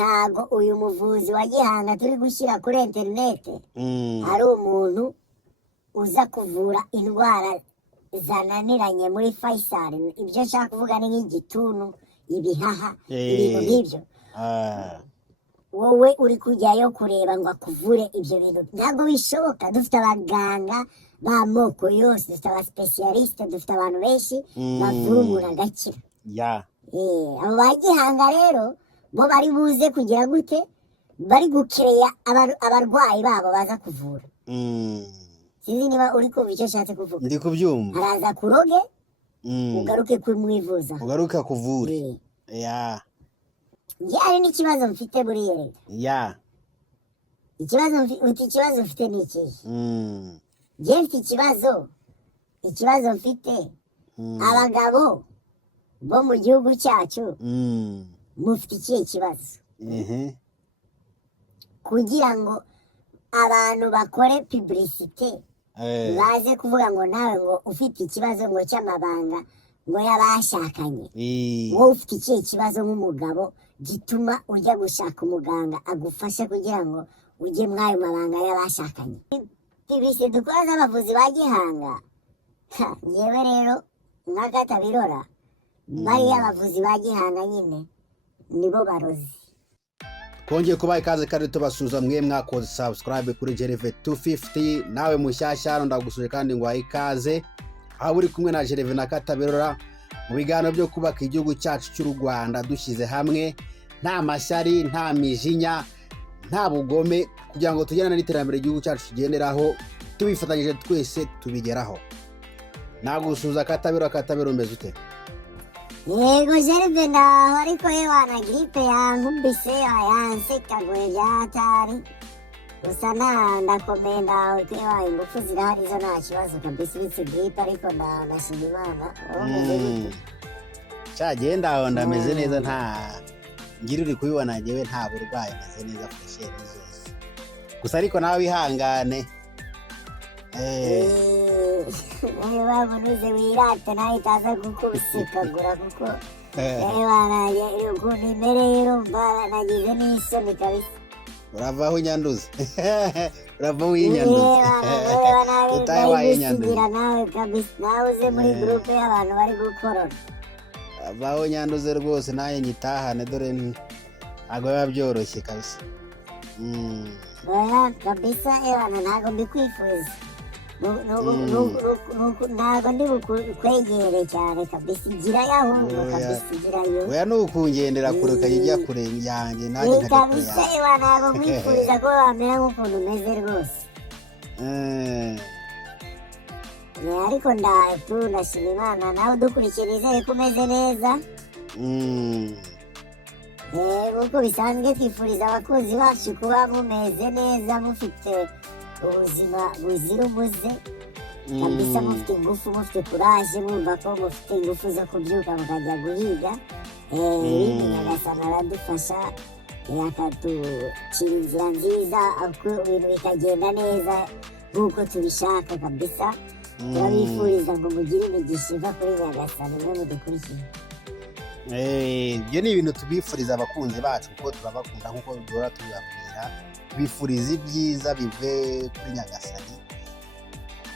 ntago uyu muvuzi wa Gihanga turi gushyira kuri interinete ari umuntu uza kuvura indwara zananiranye muri Faisal. Ibyo nshaka kuvuga ni nk'igituntu, ibihaha, ibintu nk'ibyo. Wowe uri kujyayo kureba ngo akuvure ibyo bintu ntabwo bishoboka. Dufite abaganga b'amoko yose, dufite abasipesiyalisite, dufite abantu benshi bavura umuntu agakira. Abo ba Gihanga rero bo bari buze kugira gute, bari gukereya abarwayi babo baza kuvura. Sinzi niba uri kumva icyo nshatse kuvuga. Ndi kubyumva. Araza kuroge ugaruke kumwivuza, ugaruka kuvura. Hari n'ikibazo mfite buriya rero. Ikibazo mfite ni ikihe? Njye mfite ikibazo mfite abagabo bo mu gihugu cyacu mufite ikihe kibazo? Kugira ngo abantu bakore publicité baze kuvuga ngo nawe ngo ufite ikibazo ngo cy'amabanga ngo yabashakanye. Wowe ufite ikihe kibazo nk'umugabo gituma ujya gushaka umuganga agufasha kugira ngo ujye mwayo mabanga y'abashakanye? Publicité dukora z'abavuzi ba Gihanga, ngewe rero nk'agatabirora bariya abavuzi ba Gihanga nyine nibo barozi. Kongeye kubaha ikaze kandi tubasuza mwe mwakoze subscribe kuri Gervais 250. Nawe mushyashya ndagusuje kandi ngo ikaze aho uri kumwe na Gervais na Katabirora mu biganiro byo kubaka igihugu cyacu cy'u Rwanda dushyize hamwe, nta mashyari, nta mijinya, nta bugome, kugira ngo tugende n'iterambere igihugu cyacu kigenderaho tubifatanyije twese tubigeraho. Nagusuza Katabirora umeze ute? Yego Gervais ndaho, ariko yewana gripe yankubise yansekaguye byatari. Gusa ndakomeye ndaho kwewa ingufu zirahari zo nta kibazo kabisa, uretse gripe ariko ndashima Imana. Cyagenda aho ndameze neza, nta ngira uri kubibona njyewe nta burwayi, meze neza fresher zose. Gusa ariko nawe bihangane. Bamunuze wirate nawe itaza kukubisikagura kuko yewana ukuntu imereye urumva nagize n'isoni kabisa. Uravaho unyanduza. Uravaho uyinyanduza. Utaye wayinyanduza nawe kabisa, nawe uze muri groupe y'abantu bari gukorora. Uravaho unyanduze rwose naye nyitahane, dore ntabwo biba byoroshye kabisa. Oya kabisa yewana ntabwo mbikwifuza. Ntabwo ndi bukwegere cyane kabisa, igirayo ahubwo kabisa, igirayo. Oya nukungendera kure ukajya kure yanjye nanjye nkajya kure kabisa yewana ntabwo mwifuriza ko wamera nk'ukuntu umeze rwose. Ariko ndashima Imana, nawe udukurikira izere ko umeze neza. Nk'uko bisanzwe twifuriza abakunzi bacu kuba mumeze neza, mufite ubuzima buzira umuze kabisa, mufite ingufu, mufite kuraje, mwumva ko mufite ingufu zo kubyuka mukajya guhiga. Ibindi Nyagasani aradufasha akaducira inzira nziza, ibintu bikagenda neza nk'uko tubishaka kabisa. Turabifuriza ngo mugire imigisha iva kuri Nyagasani mwe mudukurikira. Ibyo ni ibintu tubifuriza abakunzi bacu kuko turabakunda nk'uko duhora tubibabwira. Bifuriza ibyiza bive kuri Nyagasani,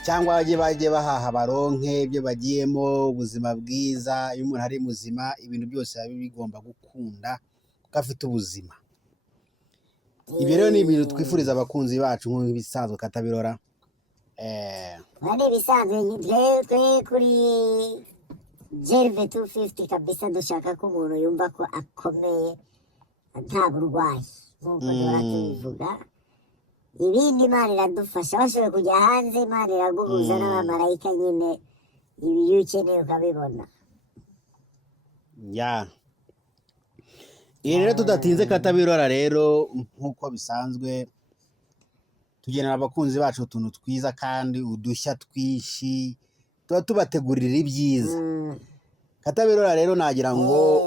cyangwa bajye bahaha baronke ibyo bagiyemo, ubuzima bwiza. Iyo umuntu ari muzima ibintu byose biba bigomba gukunda kuko afite ubuzima. Ibi rero ni ibintu twifuriza abakunzi bacu nk'ibisanzwe Katabirora. Bane bisanzwe twe kuri Gervais 250 kabisa dushaka ko umuntu yumva ko akomeye nta burwayi nk'uko duhora tubivuga. Ibindi Imana iradufasha, bashoboye kujya hanze Imana iraguhuza n'abamarayika nyine, ibyo ukeneye ukabibona. Rero tudatinze Katabirora, rero nk'uko bisanzwe tugenera abakunzi bacu utuntu twiza kandi udushya twinshi, tuba tubategurira ibyiza. Katabirora rero nagira ngo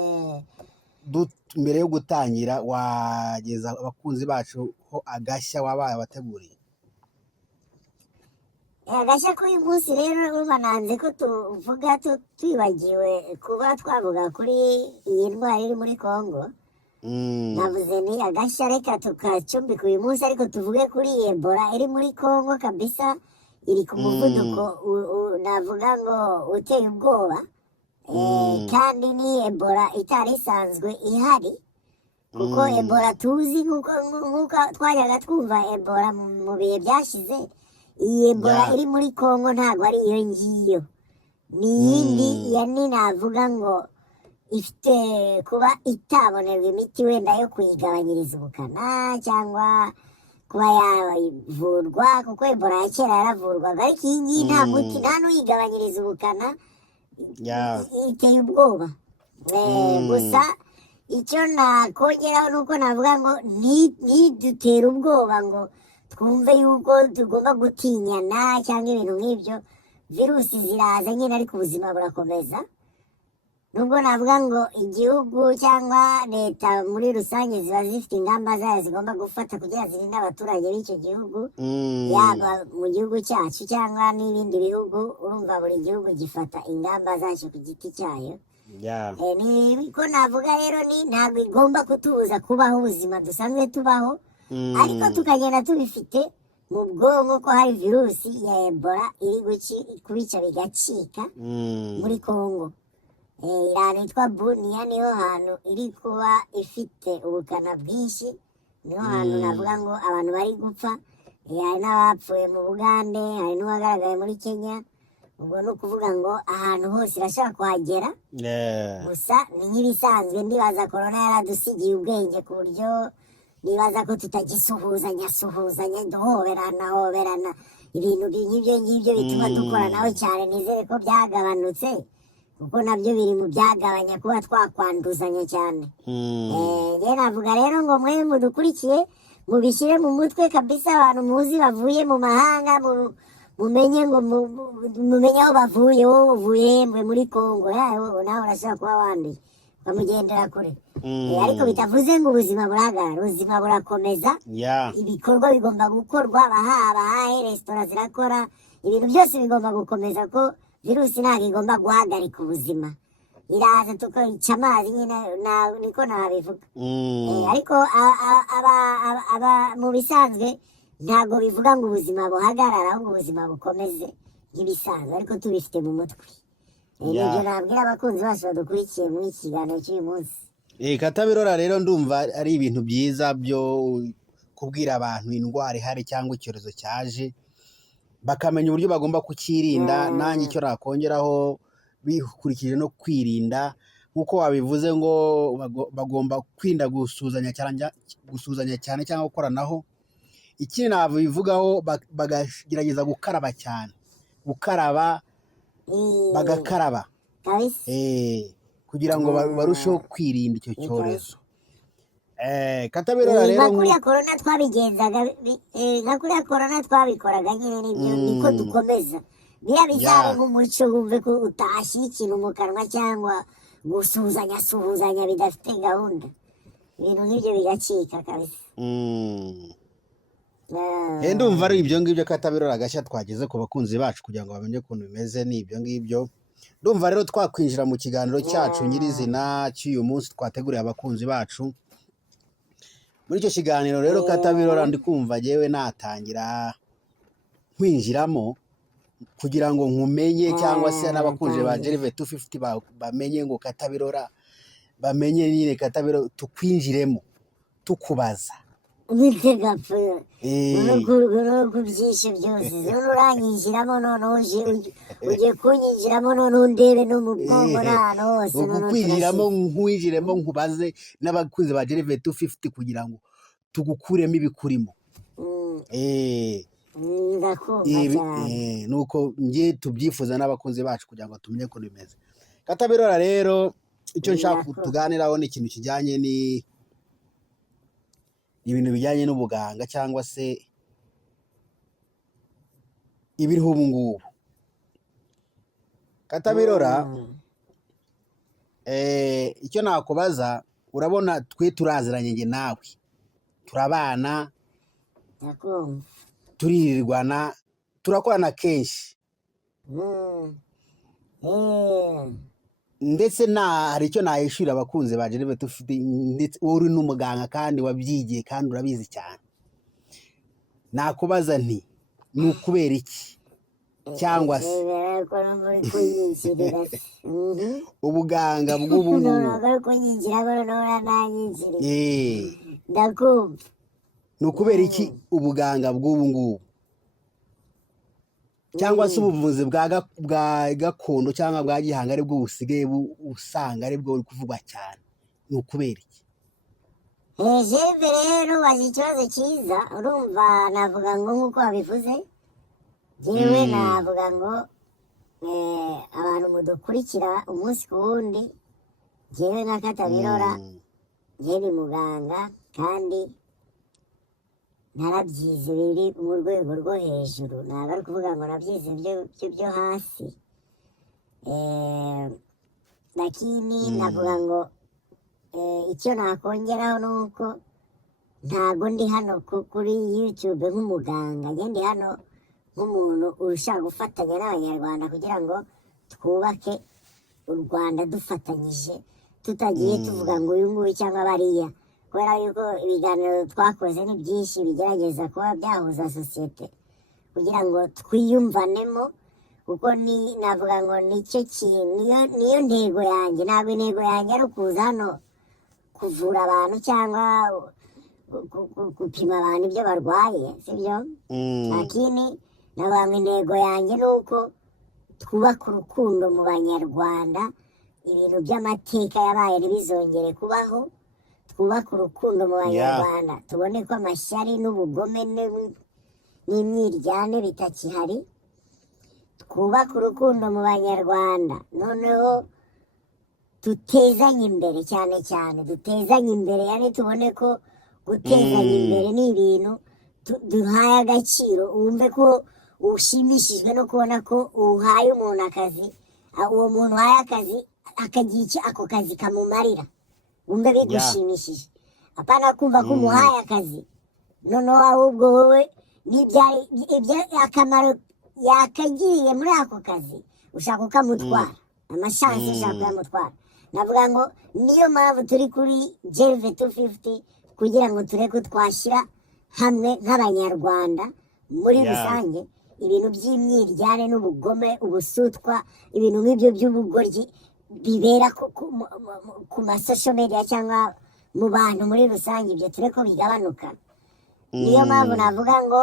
mbere yo gutangira wageza abakunzi bacu ho agashya wabaye abateguriye. Agashya k'uyu munsi rero urumva nanze ko tuvuga twibagiwe kuba twavuga kuri iyi ndwara iri muri Congo. navuze ni agashya reka tukacumbika uyu munsi ariko tuvuge kuri Ebola iri muri Congo kabisa iri ku muvuduko navuga ngo uteye ubwoba kandi ni Ebola itari isanzwe ihari kuko Ebola tuzi nk'uko twajyaga twumva Ebola mu bihe byashize iyi Ebola iri muri Congo ntabwo ari iyo ngiyo ni iyindi yani navuga ngo ifite kuba itabonerwa imiti wenda yo kuyigabanyiriza ubukana cyangwa kuba yavurwa kuko Ebola ya kera yaravurwaga ariko iyi ngiyi nta muti nta n'uyigabanyiriza ubukana iteye ubwoba gusa icyo nakongeraho ni uko navuga ngo ntidutera ubwoba ngo twumve yuko tugomba gutinyana cyangwa ibintu nk'ibyo virusi ziraza nyine ariko ubuzima burakomeza nubwo navuga ngo igihugu cyangwa leta muri rusange ziba zifite ingamba zayo zigomba gufata kugira zirinde abaturage b'icyo gihugu yaba mu gihugu cyacu cyangwa n'ibindi bihugu urumva buri gihugu gifata ingamba zacyo ku giti cyayo ko navuga rero ni ntabwo igomba kutubuza kubaho ubuzima dusanzwe tubaho ariko tukagenda tubifite mu bwonko ko hari virusi ya Ebola iri kubica bigacika muri Congo ahantu hitwa Bunia niho hantu iri kuba ifite ubukana bwinshi niho hantu navuga ngo abantu bari gupfa hari n'abapfuye mu Bugande hari n'uwagaragaye muri Kenya ubwo ni ukuvuga ngo ahantu hose irashobora kuhagera gusa ni nk'ibisanzwe ndibaza korona yaradusigiye ubwenge ku buryo nibaza ko tutagisuhuzanya duhoberana ibintu nk'ibyo ngibyo bituma dukoranaho cyane nizere ko byagabanutse kuko nabyo biri mu byagabanya kuba twakwanduzanya cyane navuga rero ngo mwe mudukurikiye mubishyire mu mutwe kabisa abantu muzi bavuye mu mahanga mumenye ngo mumenye aho bavuye wowe uvuye mwe muri Congo nawe urashobora kuba wanduye ukamugendera kure ariko bitavuze ngo ubuzima burahagarara ubuzima burakomeza ibikorwa bigomba gukorwa abahahe resitora zirakora ibintu byose bigomba gukomeza ko virusi ntabwo igomba guhagarika ubuzima iraza tukica amazi nyine niko nabivuga ariko mu bisanzwe ntabwo bivuga ngo ubuzima buhagarara ahubwo ubuzima bukomeze nk'ibisanzwe ariko tubifite mu mutwe nibyo nabwira abakunzi bacu badukurikiye muri iki kiganiro cy'uyu munsi Katabirora rero ndumva ari ibintu byiza byo kubwira abantu indwara ihari cyangwa icyorezo cyaje bakamenya uburyo bagomba kukirinda nanjye icyo nakongeraho bikurikije no kwirinda nk'uko wabivuze ngo bagomba kwirinda gusuhuzanya cyane cyangwa gukoranaho ikindi nabivugaho bagagerageza gukaraba cyane bagakaraba kugira ngo barusheho kwirinda icyo cyorezo Katabirora rero kuriya korona twabigenzaga nka kuriya korona twabikoraga nyine nibyo niko dukomeza biba bizabe nk'umuco wumve ko utashye ikintu mu kanwa cyangwa gusuhuzanya bidafite gahunda ibintu nk'ibyo bigacika kabisa ndumva ari ibyo ngibyo Katabirora agashya twageze ku bakunzi bacu kugira ngo bamenye ukuntu bimeze ni ibyo ngibyo ndumva rero twakwinjira mu kiganiro cyacu nyirizina cy'uyu munsi twateguriye abakunzi bacu muri icyo kiganiro rero Katabirora ndi kumva yewe natangira kwinjiramo kugira ngo nkumenye cyangwa se n'abakunzi ba Jerive 250 bamenye ngo Katabirora bamenye nyine Katabirora tukwinjiremo tukubaza Witegapfa kubyishe byose uranyinjiramo noneho ugiye kunyinjiramo noneho ndebe no mu bwonko n'ahantu hose kukwinjiramo nkwinjiremo nkubaze n'abakunzi ba Jerive 250 kugira ngo tugukuremo ibikurimo nuko ngiye tubyifuza n'abakunzi bacu kugira ngo tumenye uko bimeze Katabirora rero icyo nshaka tuganiraho ni ikintu kijyanye ibintu bijyanye n'ubuganga cyangwa se ibiriho ubu ngubu Katabirora icyo nakubaza urabona twe turaziranye njye nawe turabana turirirwana turakorana kenshi ndetse hari icyo nahishurira abakunzi ba Gervais Tufite ndetse uri n'umuganga kandi wabyigiye kandi urabizi cyane, nakubaza nti ni ukubera iki cyangwa se ubuganga bw'ubu ni ukubera iki ubuganga bw'ubu ngubu cyangwa se ubuvuzi bwa gakondo cyangwa bwa gihanga aribwo busigaye usanga aribwo buri kuvugwa cyane, ni ukubera iki? Gervais rero waje ikibazo cyiza, urumva navuga ngo nk'uko wabivuze, yewe navuga ngo abantu mudukurikira umunsi ku wundi, yewe nka Katabirora, yewe muganga kandi narabyize biri mu rwego rwo hejuru, ntabwo ari kuvuga ngo nabyize byo hasi, lakini navuga ngo icyo nakongeraho ni uko ntabwo ndi hano kuri YouTube nk'umuganga, ndi hano nk'umuntu urushaho gufatanya n'abanyarwanda kugira ngo twubake u Rwanda dufatanyije, tutagiye tuvuga ngo uyu nguyu cyangwa bariya, kubera yuko ibiganiro twakoze ni byinshi bigerageza kuba byahuza sosiyete kugira ngo twiyumvanemo, kuko navuga ngo nicyo kintu, niyo ntego yanjye. Ntabwo intego yanjye ari ukuza hano kuvura abantu cyangwa gupima abantu ibyo barwaye, sibyo? Lakini navuga ngo intego yanjye ni uko twubaka urukundo mu banyarwanda, ibintu by'amateka yabaye ntibizongere kubaho, twubaka urukundo mu banyarwanda, tubone ko amashyari n'ubugome n'imyiryane bitakihari, twubaka urukundo mu banyarwanda, noneho dutezanye imbere, cyane cyane dutezanye imbere, yani tubone ko gutezanya imbere ni ibintu duhaye agaciro, wumve ko ushimishijwe no kubona ko uhaye umuntu akazi, uwo muntu uhaye akazi akagira icyo ako kazi kamumarira, wumve bigushimishije, apana kumva ko umuhaye akazi noneho ahubwo wowe akamaro yakagiye muri ako kazi ushaka ukamutwara, amashansi ushaka kuyamutwara. Navuga ngo niyo mpamvu turi kuri Gervais 250 kugira ngo tureke twashyira hamwe nk'abanyarwanda muri rusange ibintu by'imyiryane n'ubugome, ubusutwa, ibintu nk'ibyo by'ubugoryi bibera ku masosho media cyangwa mu bantu muri rusange, ibyo tureko bigabanuka. Niyo mpamvu navuga ngo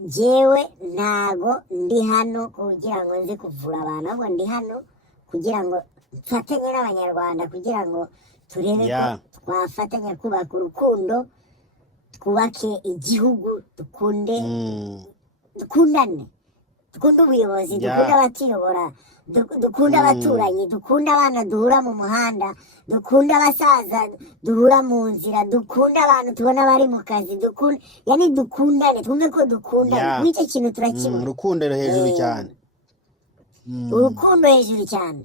njyewe ntago ndi hano kugira ngo nze kuvura abantu, ahubwo ndi hano kugira ngo mfatanye n'abanyarwanda kugira ngo turebe ko twafatanya kubaka urukundo, twubake igihugu, dukundane, dukunde ubuyobozi, dukunde abatuyobora, dukunde abaturanyi, dukunde abana duhura mu muhanda, dukunde abasaza duhura mu nzira, dukunde abantu tubona bari mu kazi, yani dukundane, twumve ko dukundane. Nicyo kintu turakibona, urukundo hejuru cyane, urukundo hejuru cyane.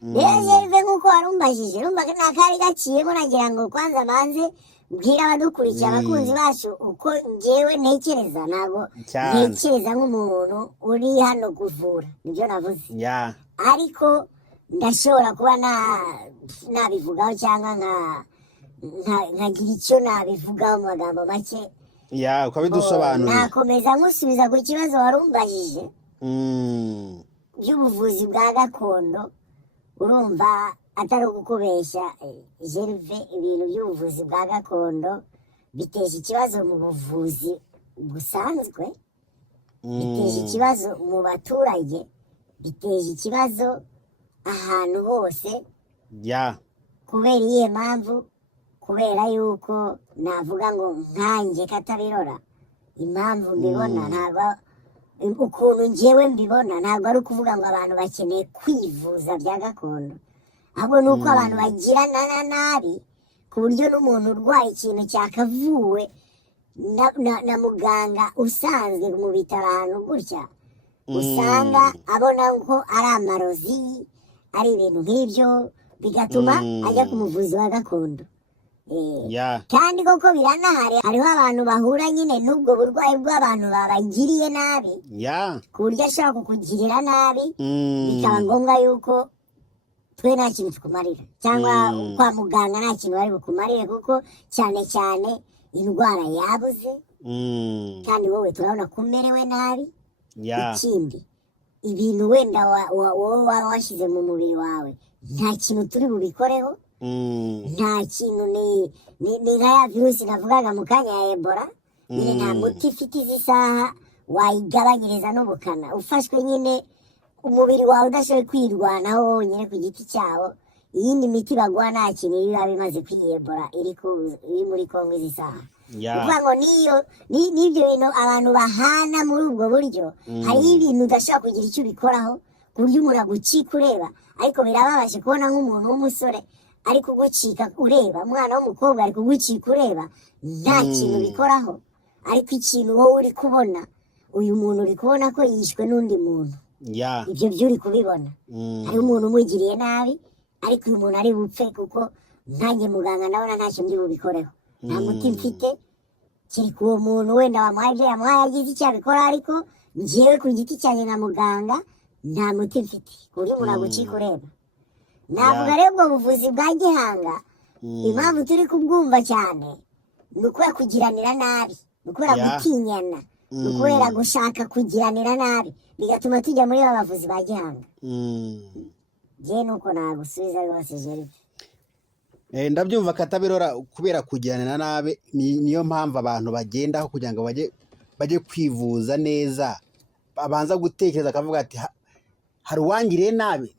Rero Gervais nk'uko warumbajije, urumva nakari gaciyemo, nagira ngo kwanza banze mbwira abadukurikira, abakunzi bacu, uko njyewe ntekereza. Ntabwo ntekereza nk'umuntu uri hano kuvura, nibyo navuze, ariko ndashobora kuba nabivugaho cyangwa nkagira icyo nabivugaho mu magambo make, ukabidusobanurira. nakomeza nkusubiza ku kibazo warumbajije by'ubuvuzi bwa gakondo. Urumva atari ukukubeshya Gervais, ibintu by'ubuvuzi bwa gakondo biteje ikibazo mu buvuzi busanzwe, biteje ikibazo mu baturage, biteje ikibazo ahantu hose. Kubera iyihe mpamvu? Kubera yuko navuga ngo nkanjye Katabirora, impamvu mbibona ntabwo, ukuntu njyewe mbibona ntabwo ari ukuvuga ngo abantu bakeneye kwivuza bya gakondo, ahubwo ni uko abantu bagirana nabi ku buryo n'umuntu urwaye ikintu cyakavuwe na muganga usanzwe mu bitaro ahantu gutya, usanga abona ko ari amarozi, ari ibintu nk'ibyo, bigatuma ajya ku muvuzi wa gakondo. Kandi koko biranahari, hariho abantu bahura nyine n'ubwo burwayi bw'abantu babagiriye nabi, ku buryo ashobora kukugirira nabi, bikaba ngombwa yuko twe nta kintu tukumarira cyangwa kwa muganga nta kintu bari bukumarire kuko cyane cyane indwara yabuze kandi wowe turabona ko umerewe nabi. Ikindi ibintu wenda wowe waba washyize mu mubiri wawe nta kintu turi bubikoreho, nta kintu ni nka ya virusi navugaga mu kanya ya Ebola, nyine nta muti ifite izi saha wayigabanyiriza n'ubukana. Ufashwe nyine umubiri wawe udashoboye kwirwanaho wonyine ku giti cyawo, iyindi miti baguha nta kintu biba bimaze kwiyebora iri muri Kongo izi saha. Kuvuga ngo n'ibyo bintu abantu bahana muri ubwo buryo, hariho ibintu udashobora kugira icyo ubikoraho ku buryo umuntu agucika ureba, ariko birababaje kubona nk'umuntu w'umusore ari kugucika ureba, umwana w'umukobwa ari kugucika ureba, nta kintu bikoraho. Ariko ikintu wowe uri kubona, uyu muntu uri kubona ko yishwe n'undi muntu, ibyo byo uri kubibona. Hariho umuntu umugiriye nabi, ariko uyu muntu ari bupfe kuko ntange muganga ndabona ntacyo ndi bubikoreho, nta muti mfite. Kiri ku uwo muntu wenda wamuhaye ibyo yamuhaye agize icyo abikora, ariko njyewe ku giti cyanjye na muganga nta muti mfite ku buryo umuntu agucika ureba. Navuga rero ubwo buvuzi bwa gihanga, impamvu turi kubwumva cyane ni ukubera kugiranira nabi, ni ukubera gutinyana, ni ukubera gushaka kugiranira nabi, bigatuma tujya muri ba bavuzi ba gihanga. Njyewe nuko nagusubiza rwose Gervais. Ndabyumva Katabirora, kubera kugirana nabi niyo mpamvu abantu bagendaho kugira ngo bajye kwivuza neza, abanza gutekereza akavuga ati hari uwangiriye nabi,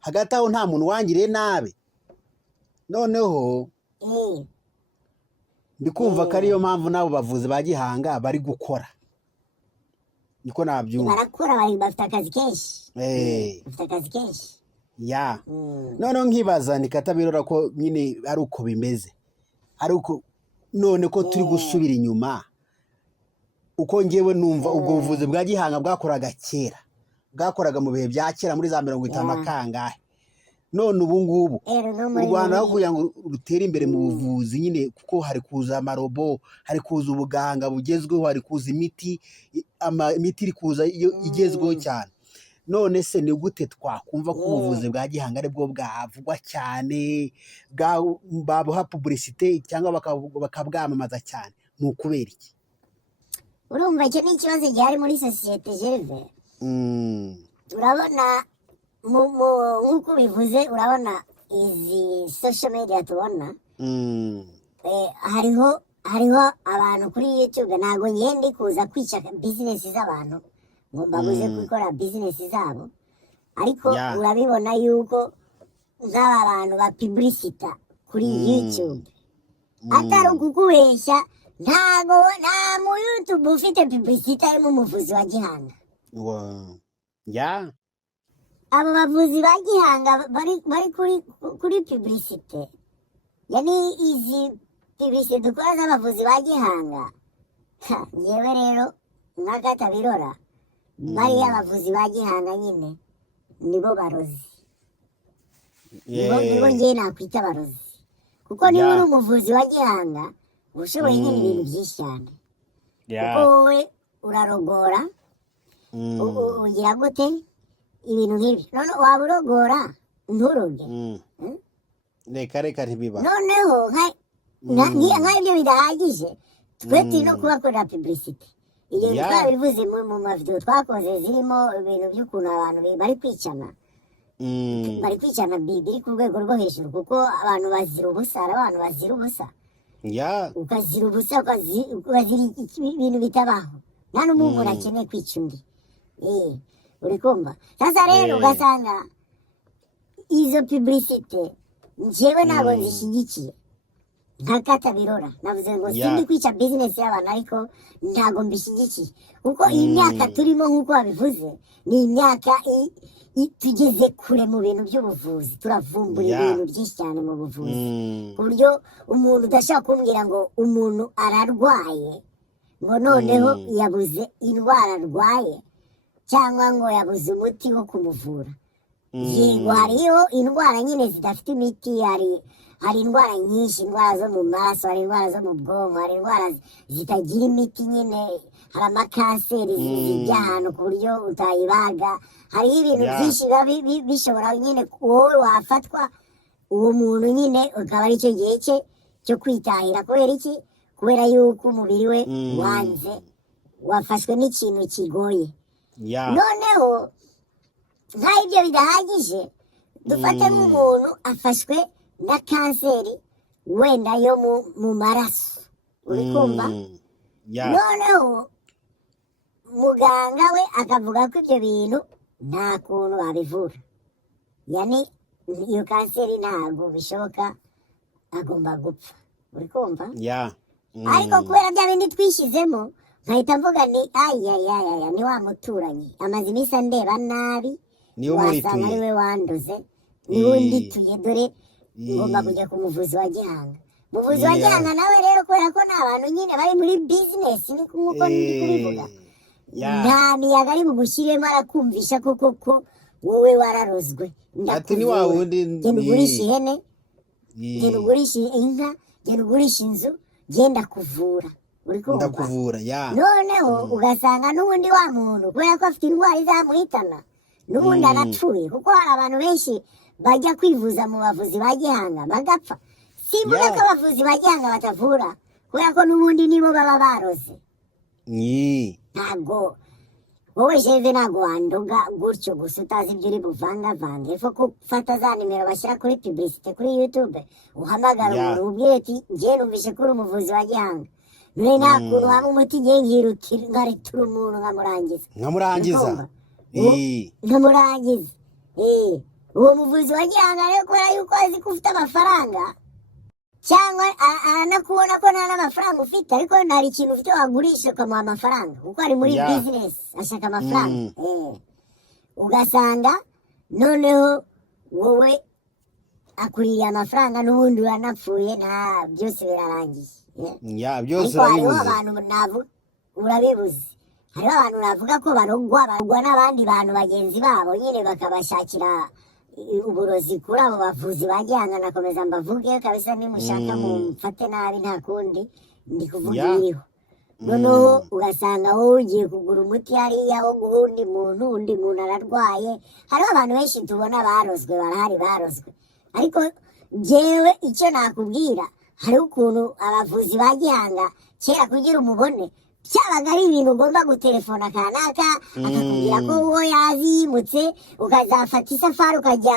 hagati aho nta muntu wangiriye nabi. Noneho ndikumva ko ariyo mpamvu nabo bavuzi ba gihanga bari gukora, niko nabyumva. Barakora, bafite akazi kenshi, bafite akazi kenshi. Noneho nkibaza ni Katabirora ko nyine ari uko bimeze, ari uko none ko turi gusubira inyuma. Uko ngewe numva ubwo buvuzi bwa gihanga bwakoraga kera, bwakoraga mu bihe bya kera muri za 50 kangahe. None ubu ngubu u Rwanda aho kugira ngo rutere imbere mu buvuzi nyine, kuko hari kuza amarobo, hari kuza ubuganga bugezweho, hari kuza imiti iri kuza igezweho cyane. None se ni gute twakumva ko ubuvuzi bwa gihanga ari bwo bwavugwa cyane, babuha publicité cyangwa bakabwamamaza cyane? Ni ukubera iki? Urumva icyo ni ikibazo gihari muri sosiyete Gervais. Urabona nk'uko bivuze, urabona izi social media tubona, hariho abantu kuri YouTube. Ntabwo ngende kuza kwica business z'abantu ngo mbabuze gukora business zabo, ariko urabibona yuko nk'aba bantu ba publicity kuri YouTube atari ukukubeshya, nta mu YouTube ufite publicity arimo umuvuzi wa gihanga. Abo bavuzi ba gihanga bari kuri publicity, yani izi publicity dukora z'abavuzi ba gihanga. Ngewe rero nka Katabirora, bariya abavuzi ba gihanga nyine nibo barozi, nibo ngewe nakwita barozi, kuko niba uri umuvuzi wa gihanga ushoboye nyine ibintu byinshi cyane. Kuko wowe urarogora, ugira gute ibintu nk'ibi. None waba urogora nturoge, reka ntibiba. noneho nk'ibyo bidahagije, twe turi no kubakorera publicity. Iyo twabivuze mu mavideo twakoze zirimo ibintu by'ukuntu abantu bari kwicana, biri ku rwego rwo hejuru, kuko abantu bazira ubusa, abantu bazira ubusa, ukazira ubusa, ukazira ibintu bitabaho, nta n'umuntu akeneye kwica undi. Uri kumva? Sasa rero ugasanga izo publicity njyewe ntabwo nzishyigikiye. Nka Katabirora navuze ngo sindi kwica business y'abantu, ariko ntabwo mbishyigikiye, kuko iyi myaka turimo nk'uko babivuze ni imyaka tugeze kure mu bintu by'ubuvuzi, turavumbura ibintu byinshi cyane mu buvuzi, ku buryo umuntu udashaka kumbwira ngo umuntu ararwaye ngo noneho yabuze indwara arwaye, cyangwa ngo yabuze umuti wo kumuvura. Yego hariho indwara nyine zidafite imiti, hari indwara nyinshi, indwara zo mu maraso, hari indwara zo mu bwonko, hari indwara zitagira imiti nyine, hari amakanseri zijya ahantu ku buryo utayibaga, hariho ibintu byinshi biba bishobora nyine wowe wafatwa uwo muntu nyine ukaba ari cyo gihe cye cyo kwitahira. Kubera iki? Kubera yuko umubiri we wanze, wafashwe n'ikintu kigoye. Noneho nk'aho ibyo bidahagije, dufate nk'umuntu afashwe na kanseri wenda yo mu maraso, uri kumva? Noneho muganga we akavuga ko ibyo bintu nta kuntu babivura, yani iyo kanseri ntabwo bishoboka, agomba gupfa, uri kumva? Ariko kubera bya bindi twishyizemo, nkahita mvuga ni ayayayaya, ni wa muturanyi amaze iminsi andeba nabi, wasanga ari we wanduze, ni we ndituye, dore ngomba kujya ku muvuzi wa gihanga. Muvuzi wa gihanga nawe rero kubera ko ni abantu nyine bari muri bizinesi, ni nk'uko ndi kubivuga, nta miyaga ari bugushyiremo, arakumvisha ko wowe wararozwe. Ati ni wa wundi, genda ugurisha ihene, genda ugurisha inka, genda ugurisha inzu, genda kuvura, uri kumva? Ndakuvura, noneho ugasanga n'ubundi wa muntu kubera ko afite indwara izamuhitana, n'ubundi arapfuye. Kuko hari abantu benshi bajya kwivuza mu bavuzi ba gihanga bagapfa. Simvuga ko abavuzi ba gihanga batavura, kubera ko n'ubundi nibo baba baroze. Ntabwo wowe Gervais ntabwo wanduga gutyo gusa utazi ibyo uri buvangavange. Ifo gufata za nimero bashyira kuri publicité kuri YouTube, uhamagara umuntu ubwire ati njye numvishe ko uri umuvuzi wa gihanga, none nta kuntu waba umuti ngiye nkaritura umuntu nkamurangiza. Uwo muvuzi wa gihanga rero kubera yuko azi ko ufite amafaranga, cyangwa aranakubona ko nta n'amafaranga ufite, ariko hari ikintu ufite wagurisha ukamuha amafaranga, kuko ari muri bizinesi ashaka amafaranga. Ugasanga noneho wowe akuriye amafaranga, n'ubundi uranapfuye, nta byose birarangiye. Byose ariko hariho abantu urabibuze, hariho abantu navuga ko barogwa n'abandi bantu bagenzi babo nyine bakabashakira uburozi kuri abo bavuzi ba gihanga. Nakomeza mbavuge kabisa, nimushaka mumfate nabi, nta kundi ndi kuvuga ibiriho. Noneho ugasanga wowe ugiye kugura umuti hariya wo guha undi muntu ararwaye. Hariho abantu benshi tubona barozwe, barahari barozwe, ariko jewe icyo nakubwira, hariho ukuntu abavuzi ba gihanga kera kugira umubone cyabaga ari ibintu ugomba gutelefona kanaka akakubwira ko uwo yazi yimutse, ukazafata isafari ukajya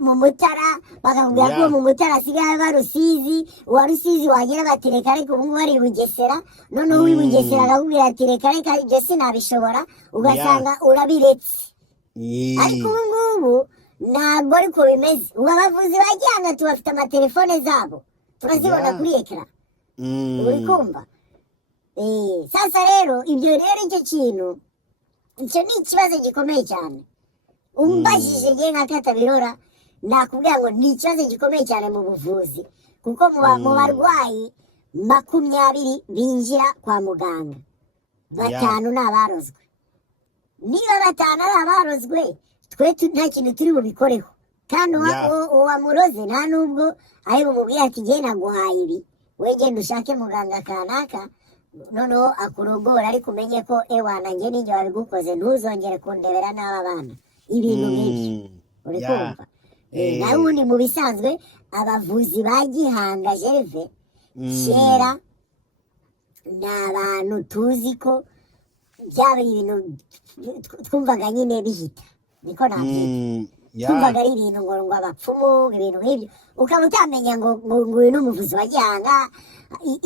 mu Mutara, bakakubwira ko mu Mutara asigaye aba Rusizi, uwa Rusizi wagera batereka ariko ubu ngubu ari i Bugesera. noneho uw'i Bugesera akakubwira ati reka ibyo sinabishobora, ugasanga urabiretse. ariko ubu ngubu ntabwo ariko bimeze. ubu abavuzi ba gihanga tubafite amatelefone zabo, turazibona kuri ekara, uri kumva? Sasa rero ibyo rero icyo kintu, icyo ni ikibazo gikomeye cyane. Umbajije nge nka Katabirora, nakubwira ngo ni ikibazo gikomeye cyane mu buvuzi, kuko mu barwayi 20 binjira kwa muganga, 5 ni abarozwe. Niba 5 ari abarozwe, twe nta kintu turi bubikoreho, kandi uwamuroze nta nubwo ari bumubwira ati jye naguhaye ibi, we genda ushake muganga kanaka noneho akurogora, ariko umenye ko ewana njye ninjye wabigukoze, ntuzongere kundebera n'aba bana, ibintu nk'ibyo, uri kumva? nawe ubundi mu bisanzwe abavuzi ba gihanga Gervais kera ni abantu tuzi ko byaba ibintu twumvaga nyine bihita, niko nabyita. Twumvaga ari ibintu ngo abapfumu, ibintu nk'ibyo, ukaba utamenya ngo uyu ni umuvuzi wa gihanga.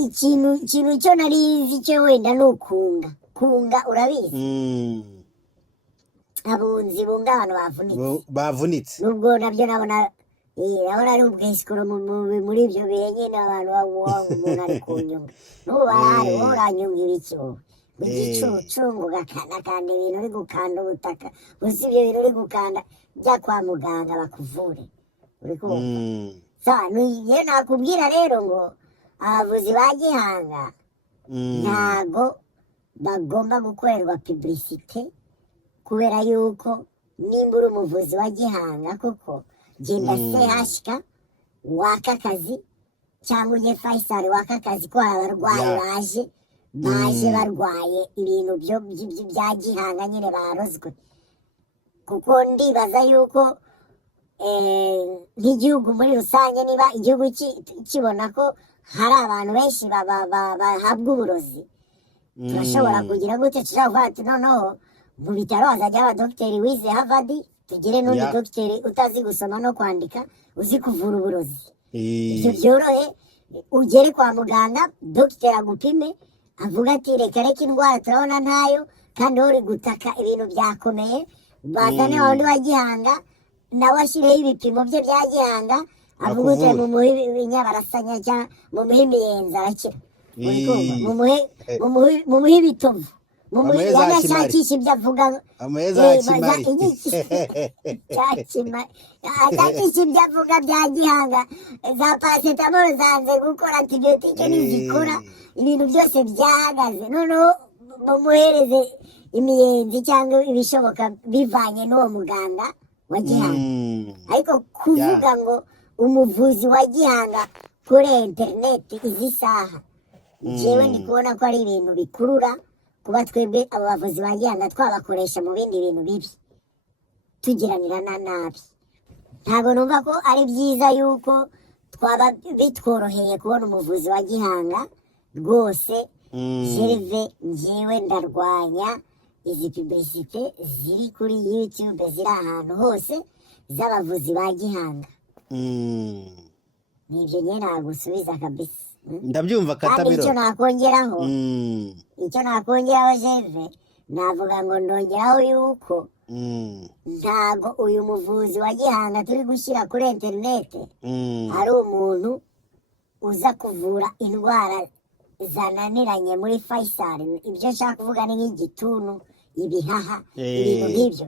ikintu cyo narizi cyo wenda ni kunga, urabizi? Abunzi bunga abantu bavunitse, nubwo nabyo nabona ari ubwesikoro muri ibyo bihe nyine, abantu umuntu ari kunyunga, n'ubu barahari. wowe uranyunga ibiki wowe? Igicucu ngo ugakanda kandi ibintu uri gukanda ubutaka, gusa ibyo bintu uri gukanda jya kwa muganga bakuvure, uri kumva? Iyo nakubwira rero ngo abavuzi ba gihanga ntago bagomba gukorerwa publicité, kubera yuko nimba uri umuvuzi wa gihanga koko, genda CHK waka akazi cyangwa ujye Faisal waka akazi ko abarwayi baje barwaye ibintu bya gihanga nyine barozwe kuko ndibaza yuko nk'igihugu muri rusange niba igihugu kibona ko hari abantu benshi bahabwa uburozi turashobora kugira gute tuzavuga ati noneho mu bitaro hazajya abadogiteri wize Harvard tugire n'undi dogiteri utazi gusoma no kwandika uzi kuvura uburozi ibyo byorohe ugere kwa muganga dogiteri agupime avuga ati reka indwara turabona ntayo kandi uri gutaka ibintu byakomeye bazane wa wundi wa gihanga nawe ashyireho ibipimo bye bya gihanga avuga uti mumuhe inyabarasanya cyangwa mumuhe imiyenzi arakira mumuhe ibitovu yashakisha ibyo avuga ashakisha ibyo avuga bya gihanga za paracetamol zanze gukora antibiyotike ntizikora ibintu byose byahagaze noneho mumuhereze imiyenzi cyangwa ibishoboka bivanye n'uwo muganga wa gihanga ariko kuvuga ngo umuvuzi wa gihanga kuri interineti izi saha njyewe ndi kubona ko ari ibintu bikurura kuba twebwe abo bavuzi ba gihanga twabakoresha mu bindi bintu bibi tugiranira nabi ntabwo numva ko ari byiza yuko twaba bitworoheye kubona umuvuzi wa gihanga rwose Gerve njyewe ndarwanya izi publicite ziri kuri YouTube ziri ahantu hose z'abavuzi ba gihanga nibyo nyine nagusubiza kabisa ndabyumva katabiro icyo nakongeraho Gerve navuga ngo ndongeraho yuko ntago uyu muvuzi wa gihanga turi gushyira kuri interinete ari umuntu uza kuvura indwara zananiranye muri Faisal ibyo nshaka kuvuga ni nk'igituntu ibihaha ibintu nk'ibyo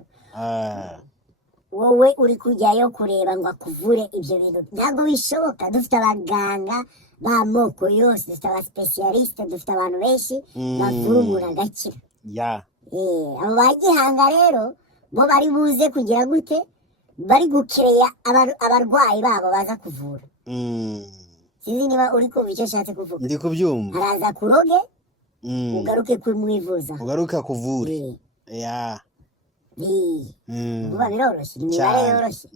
wowe uri kujyayo kureba ngo akuvure ibyo bintu ntabwo bishoboka dufite abaganga b'amoko yose dufite abasipesiyalisite dufite abantu benshi bavura umuntu agakira abo ba gihanga rero bo bari buze kugira gute bari gukereya abarwayi babo baza kuvura sinzi niba uri kumva icyo ashatse kuvuga ndi kubyumva haraza kuroge ugaruke kumwivuza ugaruka kuvure vuba biroroshye imibare yoroshye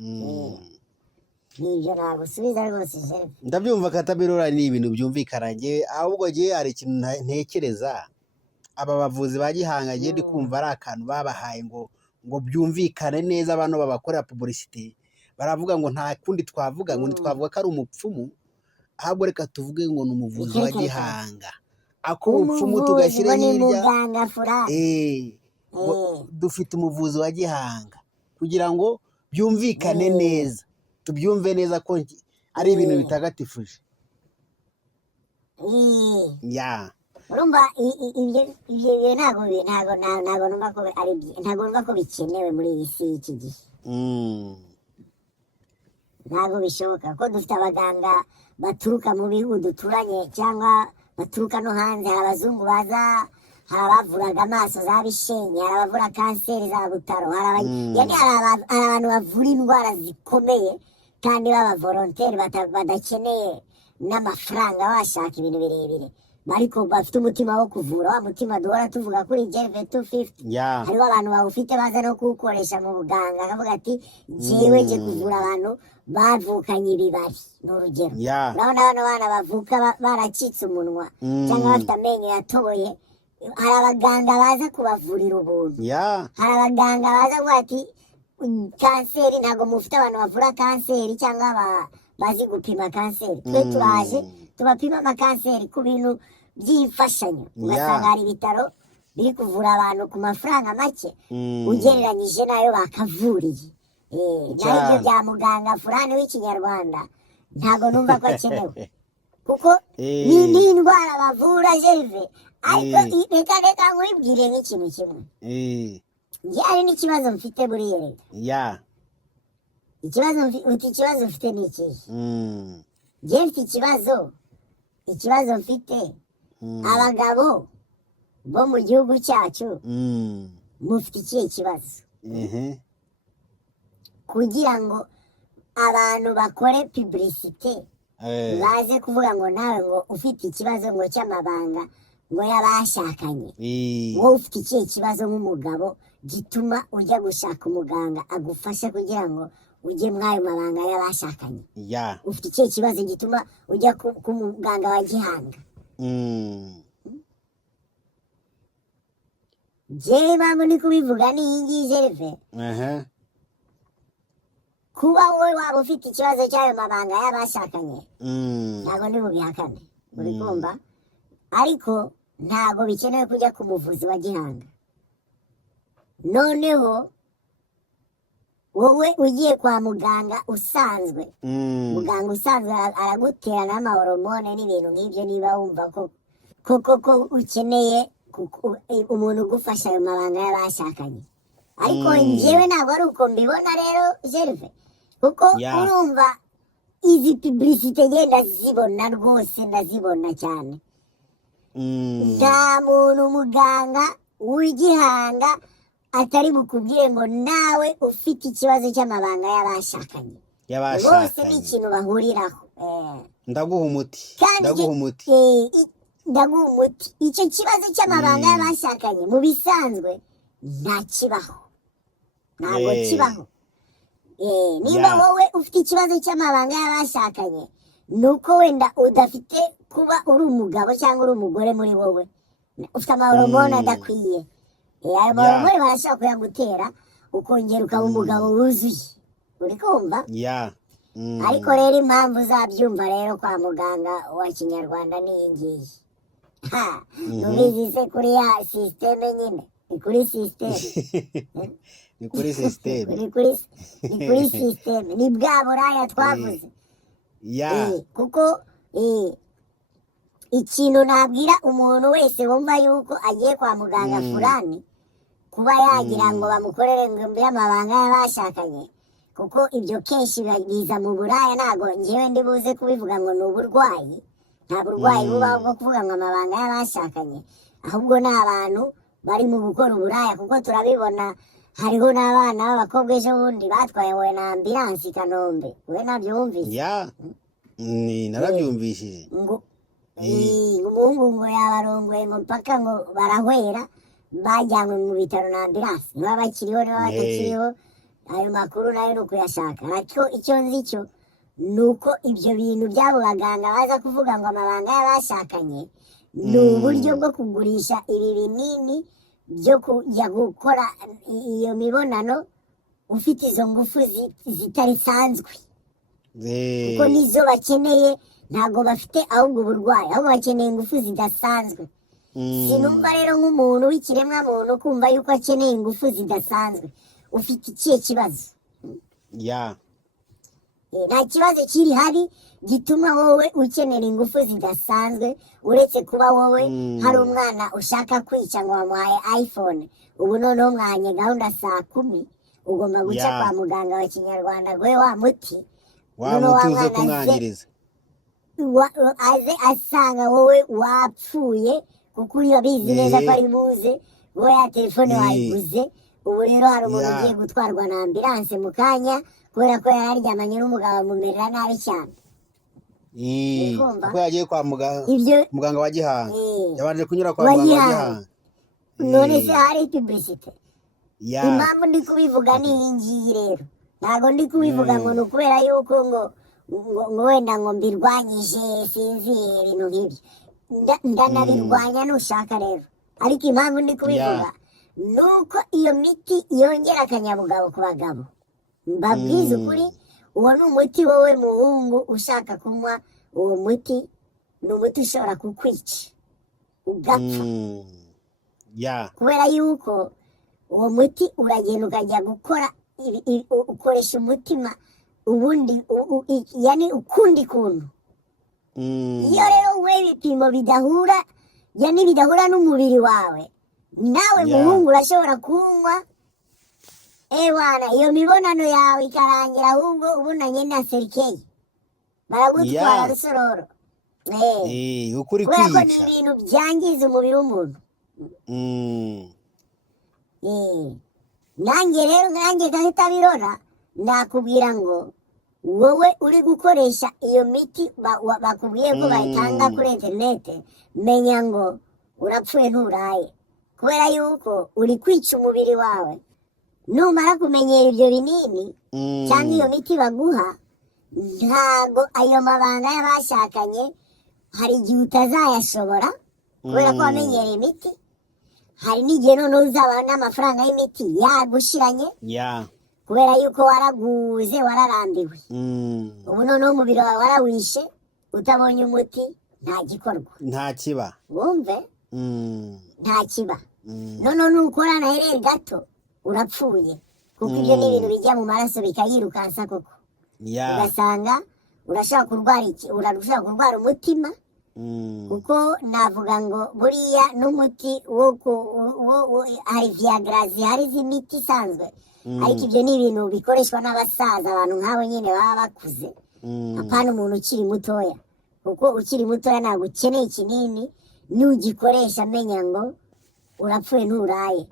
nibyo nagusubiza rwose Gerve ndabyumva katabirora ni ibintu byumvikananye ahubwo gihe hari ikintu ntekereza aba bavuzi ba gihanga gihe ndi kumva ari akantu babahaye ngo byumvikane neza abantu babakorera publicité baravuga ngo nta kundi twavuga ngo ntitwavuga ko ari umupfumu ahubwo reka tuvuge ngo ni umuvuzi wa gihanga ako umupfumu tugashyira hirya dufite umuvuzi wa gihanga kugira ngo byumvikane neza tubyumve neza ko ari ibintu bitagatifuje urumva ibyo ntabwo numva ko bikenewe muri iyi si y'iki gihe ntabwo bishoboka ko dufite abaganga baturuka mu bihugu duturanye cyangwa baturuka no hanze hari abazungu baza hari abavuraga amaso za bishenyi hari abavura kanseri za butaro hari abantu bavura indwara zikomeye kandi baba volontaire badakeneye n'amafaranga bashaka ibintu birebire ariko bafite umutima wo kuvura wa mutima duhora tuvuga kuri Gerve 250 hariho abantu bawufite baza no kuwukoresha mu buganga akavuga ati jewe nje kuvura abantu bavukanye ibibari n'urugero urabona bano bana bavuka baracitse umunwa cyangwa bafite amenyo yatoboye hari abaganga baza kubavurira ubuntu hari abaganga baza kuvuga ati kanseri ntabwo mufite abantu bavura kanseri cyangwa bazi gupima kanseri twe turaje tubapima amakanseri ku bintu by'imfashanyo ugasanga hari ibitaro biri kuvura abantu ku mafaranga make ugereranyije n'ayo bakavuriye naho ibyo bya muganga fulani w'ikinyarwanda ntabwo numva ko akenewe kuko ni indwara bavura Gerve ariko reka nkwibwire nk'ikintu kimwe njye hari n'ikibazo mfite buriya reka ikibazo mfite ni ikihe njye mfite ikibazo mfite abagabo bo mu gihugu cyacu mufite ikihe kibazo kugira ngo abantu bakore publicité baze kuvuga ngo nawe ngo ufite ikibazo ngo cy'amabanga ngo yabashakanye wowe ufite ikihe kibazo nk'umugabo gituma ujya gushaka umuganga agufasha kugira ngo ujye mwayo mabanga y'abashakanye ufite ikihe kibazo gituma ujya ku muganga wa gihanga jewe mpamvu ndi kubivuga ni iyi ngiyi Gervais kuba wowe waba ufite ikibazo cy'ayo mabanga y'abashakanye ntabwo ndi bubihakane uri kumva ariko ntabwo bikenewe kujya ku muvuzi wa gihanga noneho wowe ugiye kwa muganga usanzwe muganga usanzwe aragutera n'amahoromone n'ibintu nk'ibyo niba wumva ko ukeneye umuntu ugufasha ayo mabanga y'abashakanye ariko njyewe ntabwo ari uko mbibona rero Gervais kuko urumva izi publicité ngenda zibona rwose ndazibona cyane nta muntu muganga w'igihanga atari bukubwire ngo nawe ufite ikibazo cy'amabanga y'abashakanye bose ni ikintu bahuriraho ndaguha umuti icyo kibazo cy'amabanga y'abashakanye mu bisanzwe nta kibaho ntabwo kibaho niba wowe ufite ikibazo cy'amabanga y'abashakanye ni uko wenda udafite kuba uri umugabo cyangwa uri umugore muri wowe ufite amahoromone adakwiye ayo mahoromone barashobora kuyagutera ukongera ukaba umugabo wuzuye uri kumva ariko rero impamvu uzabyumva rero kwa muganga wa kinyarwanda ni iyi ngiyi nubizi se kuri ya sisiteme nyine ni kuri sisiteme ni kuri sisiteme ni kuri sisiteme ni bwa buraya twavuze kuko ikintu nabwira umuntu wese wumva yuko agiye kwa muganga fulani kuba yagira ngo bamukorere ngo y'amabanga y'abashakanye kuko ibyo kenshi biza mu buraya ntabwo ngewe ndi buze kubivuga ngo ni uburwayi nta burwayi bubaho bwo kuvuga ngo amabanga y'abashakanye ahubwo ni abantu bari mu gukora uburaya kuko turabibona hariho n'abana b'abakobwa ejo bundi batwaye na ambilansi i Kanombe we nabyo wumvise narabyumvishije ngo umuhungu ngo yabarongoye ngo mpaka ngo barahwera bajyanywe mu bitaro na ambilansi niba bakiriho niba batakiriho ayo makuru nayo ni ukuyashaka ariko icyo nzi cyo ni uko ibyo bintu by'abo baganga baza kuvuga ngo amabanga y'abashakanye ni uburyo bwo kugurisha ibi binini byo kujya gukora iyo mibonano ufite izo ngufu zitarisanzwe kuko nizo bakeneye ntabwo bafite ahubwo uburwayi ahubwo bakeneye ingufu zidasanzwe sinumva rero nk'umuntu w'ikiremwa muntu kumva yuko akeneye ingufu zidasanzwe ufite ikihe kibazo nta kibazo kiri hari gituma wowe ukenera ingufu zidasanzwe uretse kuba wowe hari umwana ushaka kwica ngo wamuhaye iPhone ubu noneho mwahanye gahunda saa 10 ugomba guca kwa muganga wa kinyarwanda ngo wa muti uze kumwangiriza aze asanga wowe wapfuye kuko uriya bizi neza ko ari buze wowe ya telefone wayiguze ubu rero hari umuntu ugiye gutwarwa na ambilanse mu kanya kubera ko yari aryamanye n'umugabo amumerera nabi cyane kuko yagiye kwa muganga wa gihanga yabanje kunyura kwa muganga wa gihanga none se hari publicité impamvu ndi kubivuga ni iyi ngiyi rero ntabwo ndi kubivuga ngo ni ukubera yuko ngo wenda ngo mbirwanyije sinzi ibintu nk'ibyo ndanabirwanya nushaka rero ariko impamvu ndi kubivuga ni uko iyo miti yongera akanyabugabo ku bagabo mbabwiza ukuri uwo ni umuti wowe muhungu ushaka kunywa uwo muti ni umuti ushobora kukwica ugapfa kubera yuko uwo muti uragenda ukajya gukora ukoresha umutima ubundi yani ukundi kuntu iyo rero we ibipimo bidahura yani bidahura n'umubiri wawe nawe muhungu urashobora kunywa ewana iyo mibonano yawe ikarangira ahubwo ubunanye na serikeyi baragutwara rusororo ukuri kubera ko ni kwica ibintu byangiza umubiri w'umuntu nanjye rero nanjye kahita birora nakubwira ngo wowe uri gukoresha iyo miti bakubwiye ko bayitanga kuri interinete, menya ngo urapfuye nturaye, kubera yuko uri kwica umubiri wawe. Numara kumenyera ibyo binini cyangwa iyo miti baguha, ntago ayo mabanga y'abashakanye hari igihe utazayashobora kubera ko wamenyereye imiti. Hari n'igihe noneho uzaba n'amafaranga y'imiti yagushiranye kubera yuko waraguze, wararambiwe. Ubu noneho umubiri wawe warawishe, utabonye umuti nta gikorwa, nta kiba, wumve, nta kiba. Noneho nukora na hereri gato urapfuye, kuko ibyo ni ibintu bijya mu maraso bikayirukansa koko. Ugasanga urashobora kurwara umutima, kuko navuga ngo buriya n'umuti hari Viagra, hari iz'imiti isanzwe, ariko ibyo ni ibintu bikoreshwa n'abasaza, abantu nk'abo nyine baba bakuze, apana umuntu ukiri mutoya, kuko ukiri mutoya ntabwo ukeneye ikinini. Nugikoresha menya ngo urapfuye nturaye.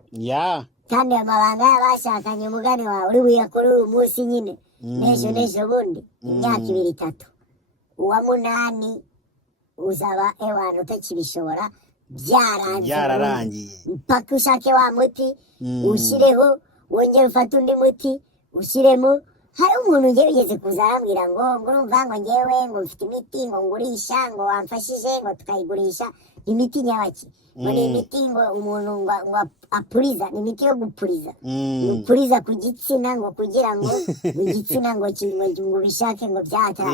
Kandi amabanga y'abashakanye umugani wawe uri buyakore uyu munsi nyine, n'ejo bundi, imyaka 2-3, uwa 8 uzaba ewana utakibishobora, byararangiye, mpaka ushake wa muti ushyireho, wongere ufate undi muti ushyiremo. Hari umuntu ngewe ugeze kuza arambwira ngo urumva ngo ngewe ngo mfite imiti ngo ngurisha, ngo wamfashije ngo tukayigurisha. Imiti nyabaki? Ngo ni imiti ngo umuntu ngo apuriza, ni imiti yo gupuriza, upuriza ku gitsina ngo kugira ngo igitsina ngo ubishake ngo byata.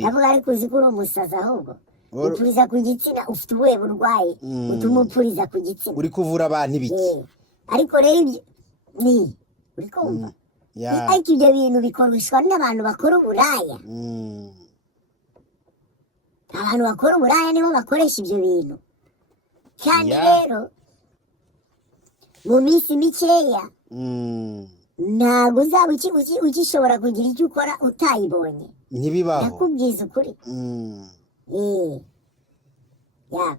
Ndavuga ariko uzi ko uri umusazi, ahubwo upuriza ku gitsina ufite ubuhe burwayi utuma upuriza ku gitsina? Uri kuvura abantu ibiki? Ariko rero ibyo ni uri kumva, ariko ibyo bintu bikoreshwa n'abantu bakora uburaya. Abantu bakora uburaya nibo bakoresha ibyo bintu. Kandi rero mu minsi mikeya ntabwo uzaba ugishobora kugira icyo ukora utayibonye. Ntibibaho, ndakubwiza ukuri.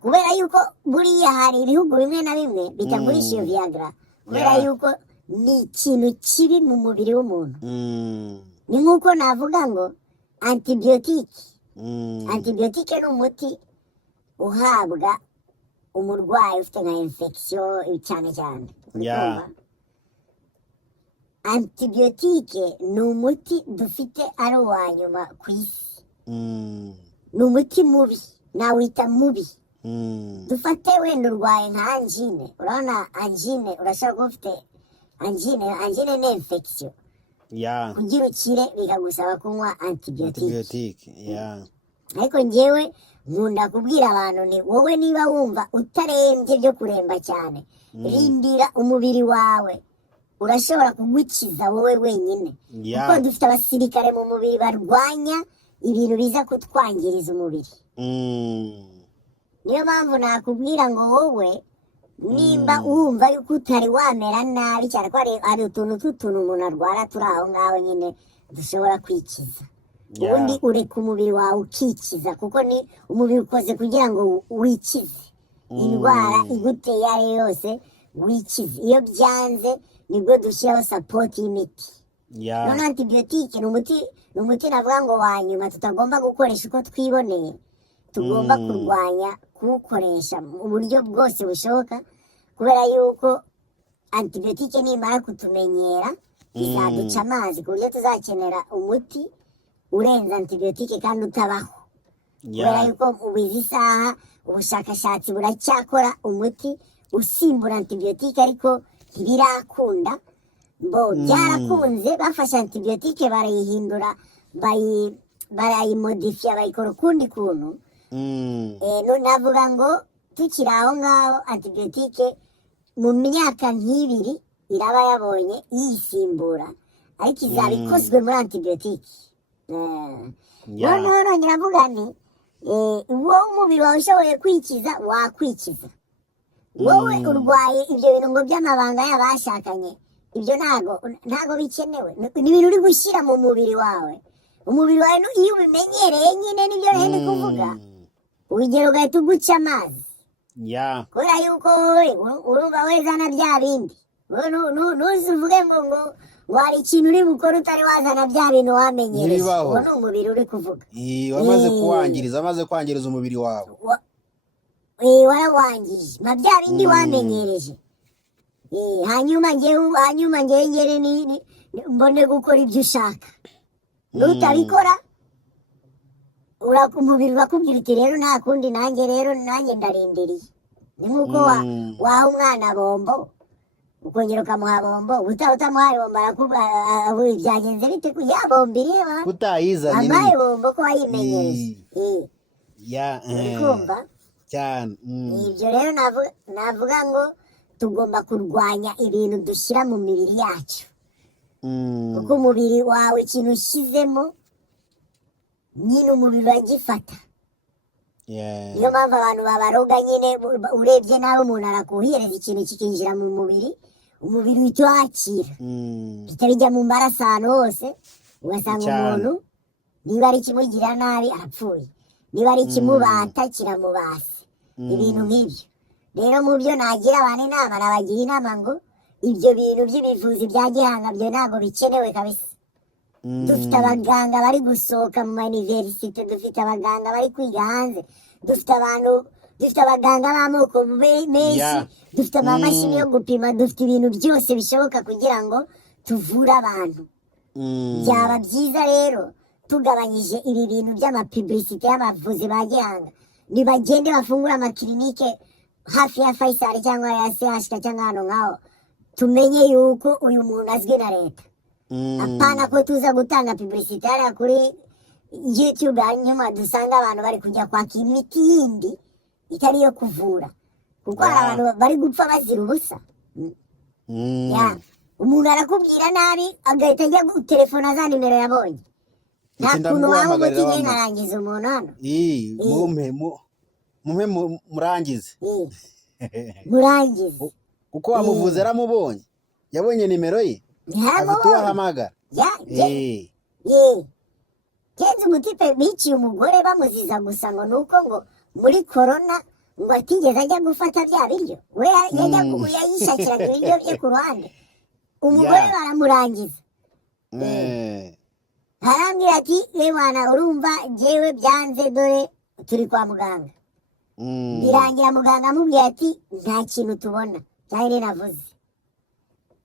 Kubera yuko buriya hari ibihugu bimwe na bimwe bitagurisha iyo Viagra, kubera yuko ni ikintu kibi mu mubiri w'umuntu. Ni nk'uko navuga ngo antibiyotike. Antibiyotike ni umuti uhabwa umurwayi ufite nka infection cyane cyane. Antibiyotike ni umuti dufite ari uwa nyuma ku isi. Ni umuti mubi, nawita mubi. Dufate wenda urwaye nka angine, urabona angine urashobora kuba ufite angine ni infection. Kugira ukire bikagusaba kunywa antibiyotike. Ariko ngewe nkunda kubwira abantu ni wowe niba wumva utarembye byo kuremba cyane, rindira umubiri wawe, urashobora kugukiza wowe wenyine. Kuko dufite abasirikare mu mubiri barwanya ibintu biza kutwangiriza umubiri. Niyo mpamvu nakubwira ngo wowe nimba wumva yuko utari wamera nabi cyane, ko hari utuntu umuntu arwara turi aho ngaho nyine dushobora kwikiza. Ubundi ureka umubiri wawe ukikiza, kuko ni umubiri ukoze kugira ngo wikize indwara iguteye iyo ari yo yose, wikize. Iyo byanze nibwo dushyiraho sapoti y'imiti. None antibiyotike ni umuti navuga ngo wa nyuma tutagomba gukoresha uko twiboneye, tugomba kurwanya kuwukoresha mu buryo bwose bushoboka, kubera yuko antibiyotike nimara kutumenyera izaduca amazi, ku buryo tuzakenera umuti urenza antibiyotike kandi utabaho. Kubera yuko ubu izi saha ubushakashatsi buracyakora umuti usimbura antibiyotike, ariko ntibirakunda. Byarakunze, bafashe antibiyotike barayihindura, barayimodifiya, bayikora ukundi kuntu. Navuga ngo tukiri aho ngaho, antibiyotike mu myaka nk'ibiri iraba yabonye yisimbura, ariko izaba ikozwe muri antibiyotike. Noneho nyiravuga ni wowe umubiri wawe ushoboye kwikiza wakwikiza. Wowe urwaye ibyo bintu ngo by'amabanga y'abashakanye, ibyo ntago bikenewe. Ni ibintu uri gushyira mu mubiri wawe. Umubiri wawe iyo ubimenyereye nyine, nibyo rero kuvuga, urugero ugahita uguca amazi. Kubera yuko wowe urumva wezana bya bindi, ntuzi uvuge ngo wari ikintu uri bukora utari wazana bya bintu wamenyereye uwo ni umubiri uri kuvuga wamaze kuwangiriza amaze kwangiriza umubiri wawe warawangije ma bya bindi wamenyereje hanyuma ngere mbone gukora ibyo ushaka nutabikora umubiri urakubwira uti rero nta kundi nanjye ndarindiriye ni nk'uko waha umwana bombo ukongera ukamuha bombo utamuhaye bombo arakubwira byagenze bite ku ya bombo ireba utayizanye amaye bombo ko wayimenyereje kumva cyane ibyo rero navuga ngo tugomba kurwanya ibintu dushyira mu mibiri yacu kuko umubiri wawe ikintu ushyizemo nyine umubiri uragifata niyo mpamvu abantu babaroga nyine urebye nawe umuntu arakuhereza ikintu kikinjira mu mubiri umubiri uhita wakira bitajya mu maraso ahantu hose ugasanga umuntu niba ari ikimugira nabi arapfuye niba ari ikimubata kiramubase ibintu nk'ibyo rero mu byo nagira abantu inama nabagira inama ngo ibyo bintu by'ibivuzi bya gihanga byo ntabwo bikenewe kabisa dufite abaganga bari gusohoka mu maniverisite dufite abaganga bari kwiga hanze dufite abaganga b'amoko menshi dufite amamashini yo gupima dufite ibintu byose bishoboka kugira ngo tuvure abantu byaba byiza rero tugabanyije ibi bintu by'amapiburisite y'abavuzi ba gihanga ntibagende bafungura amakirinike hafi ya Faisal cyangwa ya CHK cyangwa hano ngaho tumenye yuko uyu muntu azwi na leta apana ko tuza gutanga publicité hariya kuri YouTube hanyuma dusanga abantu bari kujya kwaka imiti yindi itari yo kuvura kuko hari abantu bari gupfa bazira ubusa umuntu arakubwira nabi agahita ajya gutelefona za nimero yabonye nta kuntu waba umuti nyine nkarangiza umuntu hano murangize murangize kuko wamuvuze aramubonye yabonye nimero ye afite uwahamagara kenshi umutipe biciye umugore bamuziza gusa ngo nuko ngo muri korona ngo atigeze ajya gufata bya biryo we yayishakiraga ibiryo bye ku ruhande umugore baramurangiza arambwira ati wana urumva njyewe byanze dore turi kwa muganga birangira muganga amubwira ati nta kintu tubona cyane navuze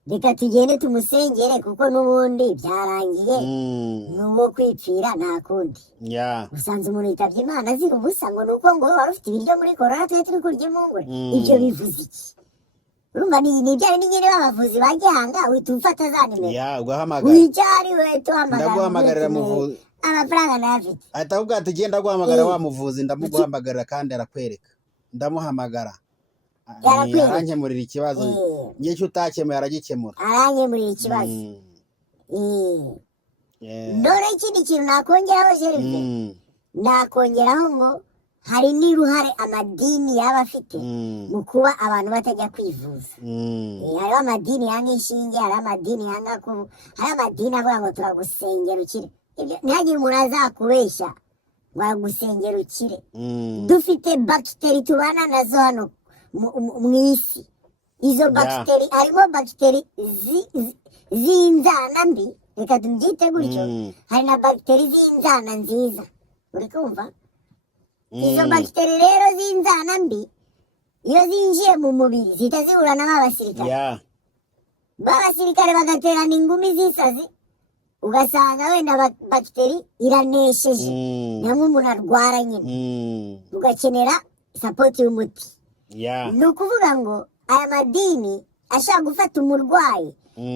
reka tugende tumusengere kuko n'ubundi byarangiye n'uwo kwipfira nta kundi usanze umuntu yitabye Imana azira ubusa ngo nuko ngo wari ufite ibiryo muri korona twe turi kurya impungure ibyo bivuze iki urumva ni byari nyine b'abavuzi ba gihanga uhita ufata za nimero wicyari uhita ndaguhamagarira muvuzi amafaranga nayafite ahita avuga ati genda guhamagara wa muvuzi ndamuguhamagarira kandi arakwereka ndamuhamagara arankemurira ikibazo ngiye cyo utakemuye aragikemura arankemurira ikibazo none ikindi kintu nakongeraho Gerve nakongeraho ngo hari n'uruhare amadini yaba afite mu kuba abantu batajya kwivuza hariho amadini yanga inshinge hariho amadini yanga kubu hariho amadini avuga ngo turagusengera ukire ntihagire umuntu azakubeshya ngo aragusengera ukire dufite bagiteri tubana nazo hano mu isi izo bagiteri harimo bagiteri z'inzana mbi reka tubyite gutyo hari na bagiteri z'inzana nziza uri kumva izo bagiteri rero z'inzana mbi iyo zinjiye mu mubiri zihita zihura n'abasirikare b'abasirikare bagaterana ingumi z'isazi ugasanga wenda bagiteri iranesheje namwe umuntu arwara nyine ugakenera sapoti y'umuti ni ukuvuga ngo aya madini ashaka gufata umurwayi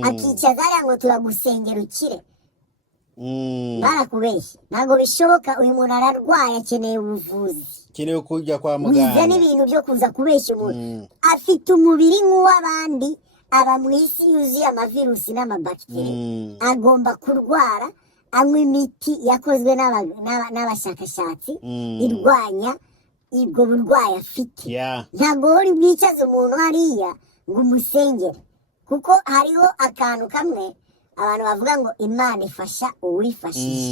akicaza hariya ngo turagusengera ukire barakubeshya ntabwo bishoboka uyu muntu ararwaye akeneye ubuvuzi akeneye kujya kwa muganga wiza n'ibintu byo kuza kubeshya umuntu afite umubiri nk'uw'abandi aba mu isi yuzuye amavirusi n'amabakiteri agomba kurwara anywa imiti yakozwe n'abashakashatsi irwanya ubwo burwayi afite ntabwo uri bwicaze umuntu hariya ngo umusengere kuko hariho akantu kamwe abantu bavuga ngo Imana ifasha uwifashije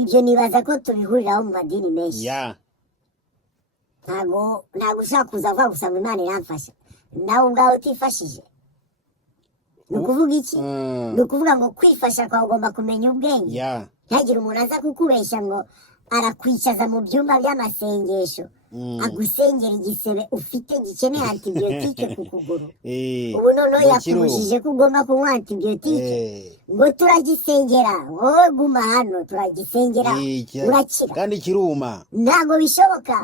ibyo nibaza ko tubihuriraho mu madini menshi ntabwo ushaka kuza avuga gusa ngo Imana iramfasha nawe ubwawe utifashije nukuvuga iki nukuvuga ngo kwifasha kwa ugomba kumenya ubwenge ntagire umuntu aza kukubeshya ngo arakwicaza mu byumba by'amasengesho agusengera igisebe ufite gikeneye antibiyotike ku kuguru ubu noneho yakubujije ko ugomba kunywa antibiyotike ngo turagisengera wowe guma hano turagisengera urakira kandi kiruma ntago bishoboka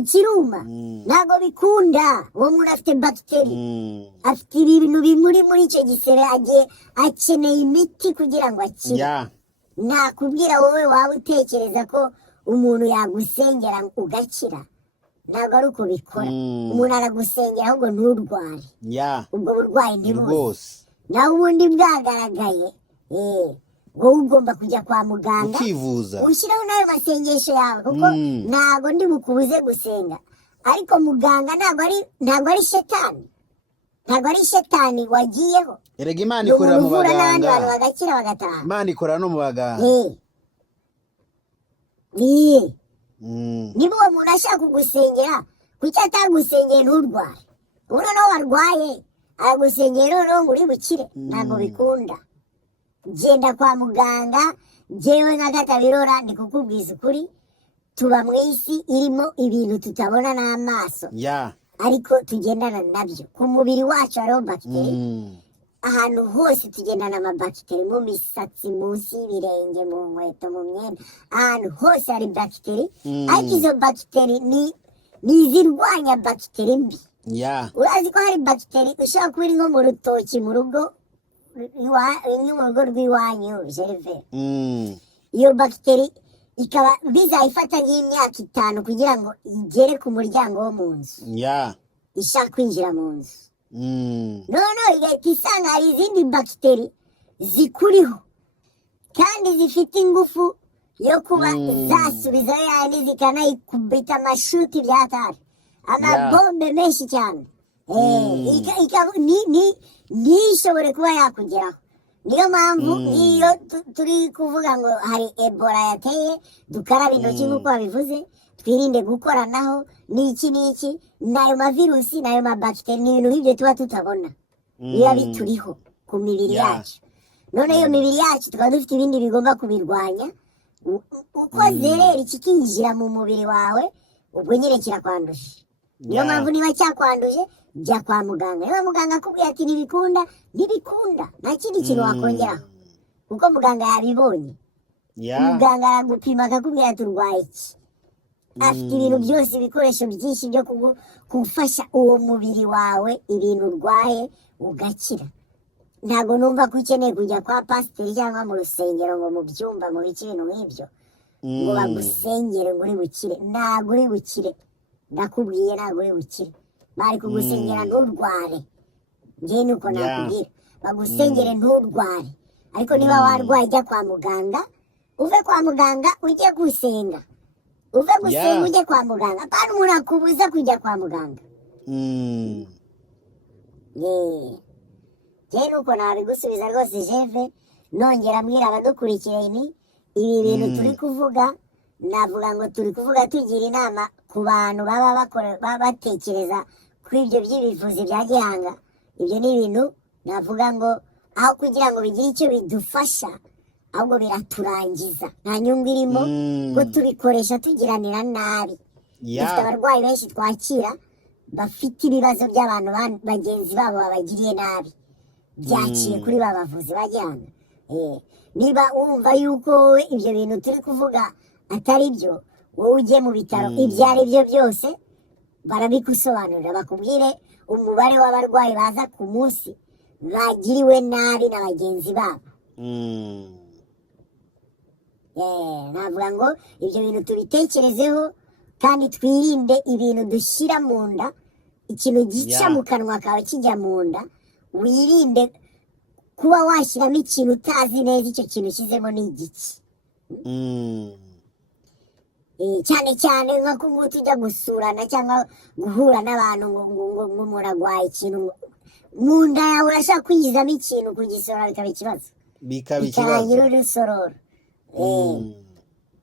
ikiruma ntago bikunda uwo muntu afite bagiteri afite ibintu bimuri muri icyo gisebe akeneye imiti kugira ngo akire nakubwira wowe waba utekereza ko umuntu yagusengera ugakira ntabwo ari uko bikora umuntu aragusengera ahubwo nturware ubwo burwayi ntibose nawe ubundi bwagaragaye wowe ugomba kujya kwa muganga ukivuza ushyiraho n'ayo masengesho yawe kuko ntabwo ndi bukubuze gusenga ariko muganga ntabwo ari shetani ntabwo ari shetani wagiyeho erega Imana ikorera mu baganga n'abandi bantu bagakira bagataha Imana ikorera no mu baganga niba uwo muntu ashaka kugusengera kuki atagusengera nturware ubu noneho warwaye aragusengera noneho ngo uri bukire ntabwo bikunda genda kwa muganga njyewe nka Katabirora ndi kukubwiza ukuri tuba mu isi irimo ibintu tutabona n'amaso ariko tugendana nabyo ku mubiri wacu hariho bagiteri ahantu hose tugendana amabagiteri mu misatsi munsi y'ibirenge mu nkweto mu myenda ahantu hose hari bagiteri ariko izo bagiteri ni izirwanya bagiteri mbi urazi ko hari bagiteri ushobora kuba iri nko mu rutoki mu rugo rw'iwanyu Gerve iyo bagiteri ikaba bizayifata nk'imyaka 5 kugira ngo igere ku muryango wo mu nzu ishaka kwinjira mu nzu noneho igahita isanga hari izindi bagiteri zikuriho kandi zifite ingufu yo kuba zasubizayo yandi zikanayikubita amashuti byatari amabombe menshi cyane ntishobore kuba yakugeraho niyo mpamvu iyo turi kuvuga ngo hari Ebola yateye dukaraba intoki nk'uko babivuze twirinde gukoranaho n'iki n'ayo mavirusi n'ayo mabagiteri ni ibintu nk'ibyo tuba tutabona biba bituriho ku mibiri yacu none iyo mibiri yacu tukaba dufite ibindi bigomba kubirwanya uko zerera kikinjira mu mubiri wawe ubwo nyine kirakwanduje niyo mpamvu niba cyakwanduje jya kwa muganga niba muganga akubwiye ati ntibikunda nta kindi kintu wakongeraho kuko muganga yabibonye muganga aragupima akakubwira ati urwaye iki afite ibintu byose ibikoresho byinshi byo kugufasha uwo mubiri wawe ibintu urwaye ugakira ntabwo numva ko ukeneye kujya kwa pasiteri cyangwa mu rusengero ngo mu byumba mu bice ibintu nk'ibyo ngo bagusengere ngo uri bukire ntabwo uri bukire ndakubwiye ntabwo uri bukire bari kugusengera nturware njyewe nuko nakubwira bagusengere nturware ariko niba warwaye jya kwa muganga uve kwa muganga ujye gusenga uve gusenga ujye kwa muganga kandi umuntu akubuza kujya kwa muganga njyewe nuko nabigusubiza rwose Gerve nongera mbwira abadukurikiye ibi bintu turi kuvuga navuga ngo turi kuvuga tugira inama ku bantu baba batekereza kuri ibyo by'ibivuzi bya gihanga ibyo ni ibintu navuga ngo aho kugira ngo bigire icyo bidufasha ahubwo biraturangiza nta nyungu irimo ko tubikoresha tugiranira nabi dufite abarwayi benshi twakira bafite ibibazo by'abantu bagenzi babo babagiriye nabi byaciye kuri ba bavuzi ba gihanga niba wumva yuko wowe ibyo bintu turi kuvuga atari byo wowe ujye mu bitaro ibyo ari byo byose barabigusobanurira bakubwire umubare w'abarwayi baza ku munsi bagiriwe nabi na bagenzi babo navuga ngo ibyo bintu tubitekerezeho kandi twirinde ibintu dushyira mu nda ikintu gica mu kanwa kawe kijya mu nda wirinde kuba washyiramo ikintu utazi neza icyo kintu ushyizemo ni igiki cyane cyane nka kumwe tujya gusurana cyangwa guhura n'abantu ngo muragwaye ikintu mu nda yawe urashaka kwinjizamo ikintu kugisorora bikaba ikibazo bikarangira urusororo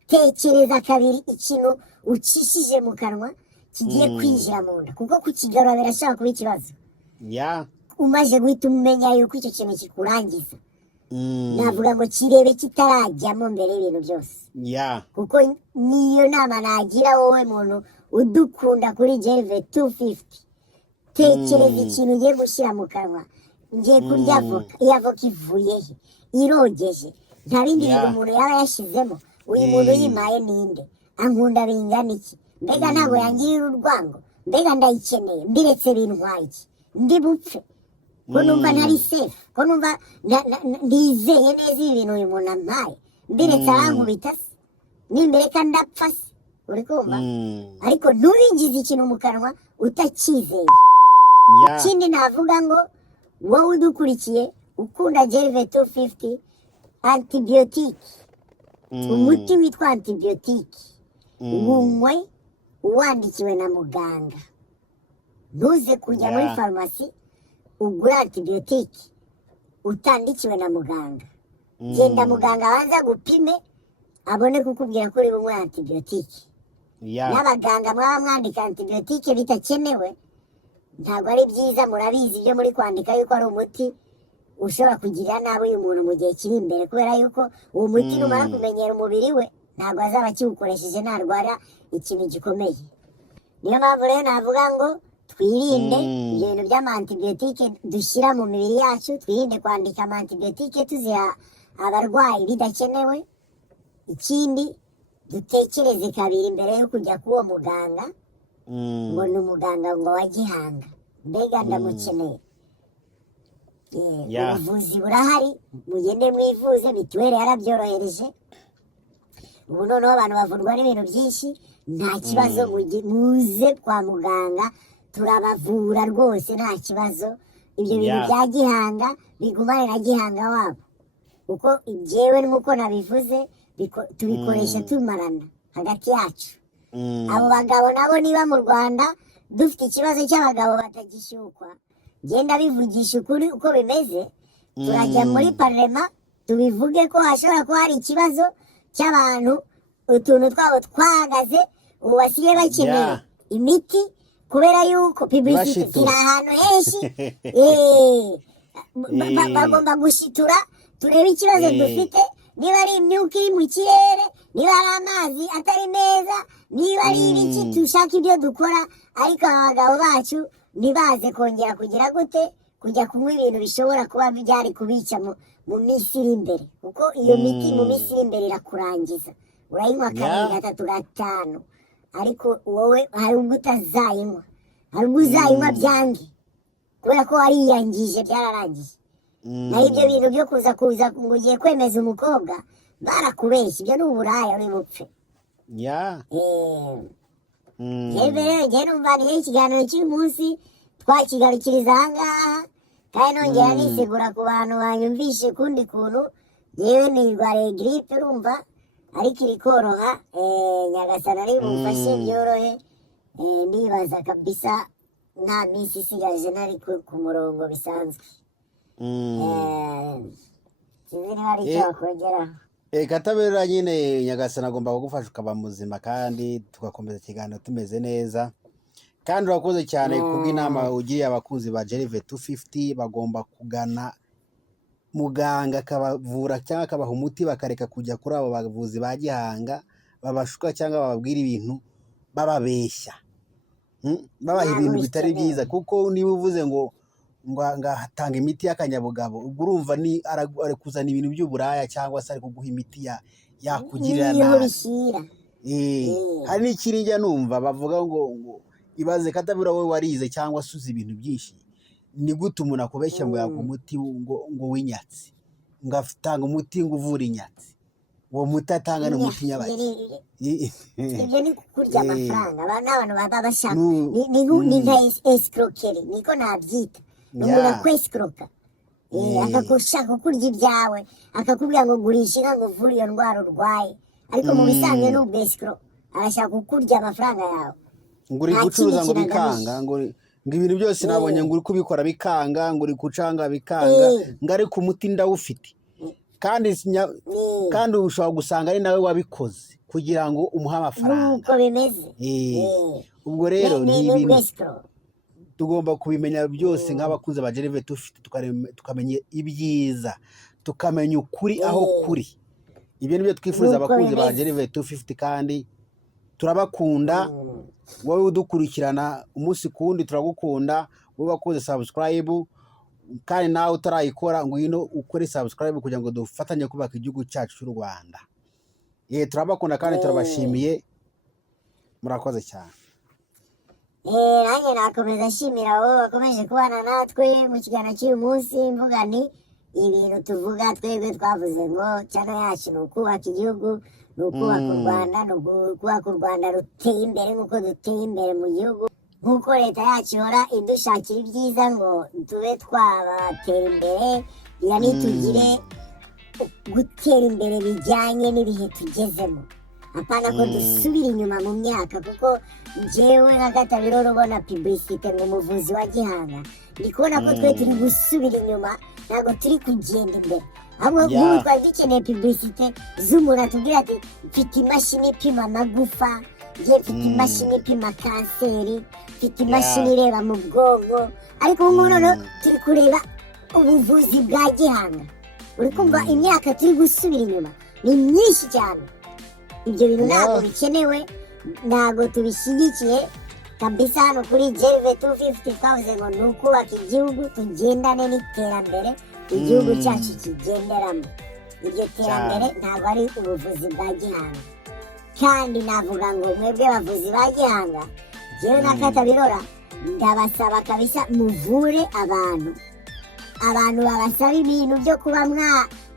tekereza kabiri ikintu ucishije mu kanwa kigiye kwinjira mu nda kuko kukigarura birashobora kuba ikibazo umaze guhita umenya yuko icyo kintu kikurangiza navuga ngo kirebe kitarajyamo mbere y'ibintu byose kuko niyo nama nagira wowe muntu udukunda kuri Gervais 250 tekereza ikintu ugiye gushyira mu kanwa ngiye kurya avoka iyo avoka ivuye he irogeje nta bindi bintu umuntu yaba yashyizemo uyu muntu yimaye ninde ankunda bingana iki mbega ntabwo yangirira urwango mbega ndayikeneye mbiretse bintwaye iki ndi bupfe ko numva ntari safe ko numva ndizeye neza ibi bintu uyu muntu ampaye mbiretse arankubita se nimbereka ndapfa se uri kumva ariko ntubinjize ikintu mu kanwa utakizeye ikindi navuga ngo wowe udukurikiye ukunda Gervais 250 antibiyotike umuti witwa antibiyotike unywe uwandikiwe na muganga ntuze kujya muri farumasi ugura antibiyotike utandikiwe na muganga genda muganga abanza gupime abone kukubwira ko uri bunywe antibiyotike n'abaganga mwaba mwandika antibiyotike bitakenewe ntabwo ari byiza murabizi ibyo muri kwandika yuko ari umuti ushobora kugirira nabi uyu muntu mu gihe kiri imbere kubera yuko uwo muti numara kumenyera umubiri we ntabwo azaba akiwukoresheje narwara ikintu gikomeye niyo mpamvu rero navuga ngo twirinde ibyo bintu by'amantibiyotike dushyira mu mibiri yacu twirinde kwandika amantibiyotike tuziha abarwayi bidakenewe ikindi dutekereze kabiri mbere yo kujya k'uwo muganga ngo ni umuganga ngo wa Gihanga mbega ndamukeneye ubuvuzi burahari mugende mwivuze mituweli yarabyorohereje ubu noneho abantu bavurwa n'ibintu byinshi nta kibazo muze kwa muganga turabavura rwose nta kibazo ibyo bintu bya Gihanga bigumane na Gihanga wabo kuko ibyewe nk'uko nabivuze tubikoresha tumarana hagati yacu abo bagabo nabo niba mu Rwanda dufite ikibazo cy'abagabo batagishyukwa genda bivugisha ukuri uko bimeze turajya muri parlema tubivuge ko hashobora kuba hari ikibazo cy'abantu utuntu twabo twahagaze ubu basigaye bakeneye imiti kubera yuko publicity iri ahantu henshi bagomba gushitura turebe ikibazo dufite niba ari imyuka iri mu kirere niba ari amazi atari meza niba ari ibiki dushaka ibyo dukora ariko abagabo bacu ntibaze kongera kugira gute kujya kunywa ibintu bishobora kuba byari kubica mu minsi iri imbere kuko iyo miti mu minsi iri imbere irakurangiza urayinywa kabiri gatatu gatanu ariko wowe hari ubwo utazayinywa hari ubwo uzayinywa byange kubera ko wariyangije byararangiye naho ibyo bintu byo kuza ngo ugiye kwemeza umukobwa barakubeshya ibyo ni uburaya uri bupfe njye numva niyo ikiganiro cy'uyu munsi twakigarukiriza aha ngaha kandi nongera nisegura ku bantu banyumvishe ukundi kuntu yewe nirwariye giripe urumva ariko iri koroha Nyagasani ari bumfashe byorohe nibaza kabisa nta minsi isigaje nari ku murongo bisanzwe sinzi niba ari icyo wakongeraho katabera nyine Nyagasani agomba kugufasha ukaba muzima kandi tugakomeza ikiganiro tumeze neza kandi urakoze cyane kubw'inama ugiriye abakunzi ba Gervais 250 bagomba kugana muganga akabavura cyangwa akabaha umuti bakareka kujya kuri abo bavuzi ba Gihanga babashuka cyangwa bababwira ibintu bababeshya babaha ibintu bitari byiza kuko niba uvuze ngo hatanga imiti y'akanyabugabo ubwo urumva ni ari kuzana ibintu by'uburaya cyangwa se ari kuguha imiti yakugirira nabi hari n'ikirinjya numva bavuga ngo ibaze katabura wowe warize cyangwa se uzi ibintu byinshi ni gute umuntu akubeshya ngo yaguha umuti ngo w'inyatsi ngo atanga umuti ngo uvura inyatsi uwo muti atanga n'umuti nyabaki ibyo ni kurya amafaranga abantu baba bashaka ni nka escroquerie niko nabyita umuntu akwescroka akagushaka kurya ibyawe akakubwira ngo gurisha inka ngo uvure iyo ndwara urwaye ariko mu bisanzwe n'ubwo escro arashaka kukurya amafaranga yawe ngo uri gucuruza ngo bikanga ngo ibintu byose nabonye ngo uri kubikora bikanga ngo uri gucanga bikanga ngo ariko umuti ndawufite kandi ushobora gusanga ari nawe wabikoze kugira ngo umuhe amafaranga nuko bimeze ubwo rero ni ibintu tugomba kubimenya byose nk'abakunzi ba Gervais Tufite, tukamenya ibyiza, tukamenya ukuri aho kuri. Ibyo nibyo twifuriza abakunzi ba Gervais Tufite, kandi turabakunda. Wowe udukurikirana umunsi kundi turagukunda. Wowe wakoze subscribe kandi nawe utarayikora ngwino ukore subscribe kugira ngo dufatanye kubaka igihugu cyacu cy'u Rwanda. Turabakunda kandi turabashimiye. Murakoze cyane. Nanjye nakomeza nshimira abo bakomeje kubana natwe mu kiganiro cy'uyu munsi. Mvuga ni ibintu tuvuga twebwe twavuze ngo cyane yacu ni ukubaka igihugu, ni ukubaka u Rwanda, ni ukubaka u Rwanda ruteye imbere nk'uko duteye imbere mu gihugu, nk'uko leta yacu ihora idushakira ibyiza ngo tube twabatera imbere. Yani tugire gutera imbere bijyanye n'ibihe tugezemo, apana ko dusubira inyuma mu myaka. Kuko njyewe nka Katabirora ubona publicité ngo umuvuzi wa Gihanga, ndi kubona ko twe turi gusubira inyuma, ntabwo turi kugenda imbere. Ahubwo nk'ubu twari dukeneye publicité z'umuntu atubwira ati mfite imashini ipima amagufa, njye mfite imashini ipima kanseri, mfite imashini ireba mu bwonko. Ariko ubu ngubu noneho turi kureba ubuvuzi bwa Gihanga. Uri kumva imyaka turi gusubira inyuma ni myinshi cyane. Ibyo bintu ntabwo bikenewe, ntabwo tubishyigikiye kabisa. Hano kuri Gervais 250 twavuze ngo ni ukubaka igihugu, tugendane n'iterambere igihugu cyacu kigenderamo. Iryo terambere ntabwo ari ubuvuzi bwa Gihanga. Kandi navuga ngo mwebwe bavuzi ba Gihanga, jewe na Katabirora ndabasaba kabisa muvure abantu babasaba ibintu byo kuba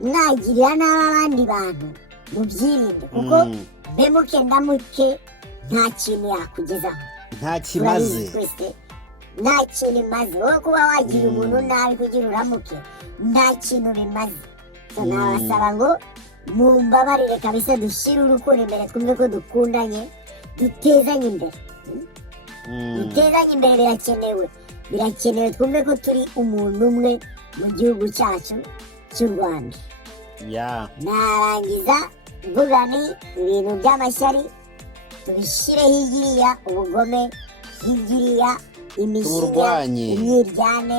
mwagirira nabi abandi bantu, mubyirinde. Kuko bemuke ndamuke nta kintu yakugezaho, nta kimaze, nta kintu imaze. Wowe kuba wagira umuntu nabi kugira uramuke nta kintu bimaze. Nabasaba ngo mumbabarire kabisa, dushyire urukundo imbere, twumve ko dukundanye, dutezanye imbere. Dutezanye imbere birakenewe, twumve ko turi umuntu umwe mu gihugu cyacu cy'u Rwanda. Narangiza mvuga ni ibintu by'amashyari tubishyire higiriya, ubugome higiriya, imishinya, imyiryane,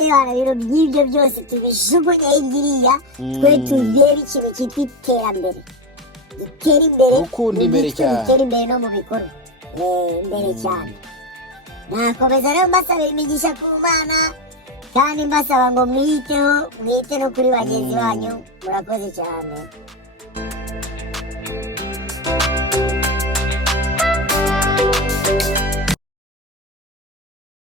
ibintu by'ibyo byose tubishugunye higiriya. Twe turebe ikintu cyitwa iterambere, dutere imbere, dutere imbere no mu bikorwa imbere cyane. Nakomeza rero mbasabira imigisha ku Mana, kandi mbasaba ngo mwite no kuri bagenzi banyu. Murakoze cyane.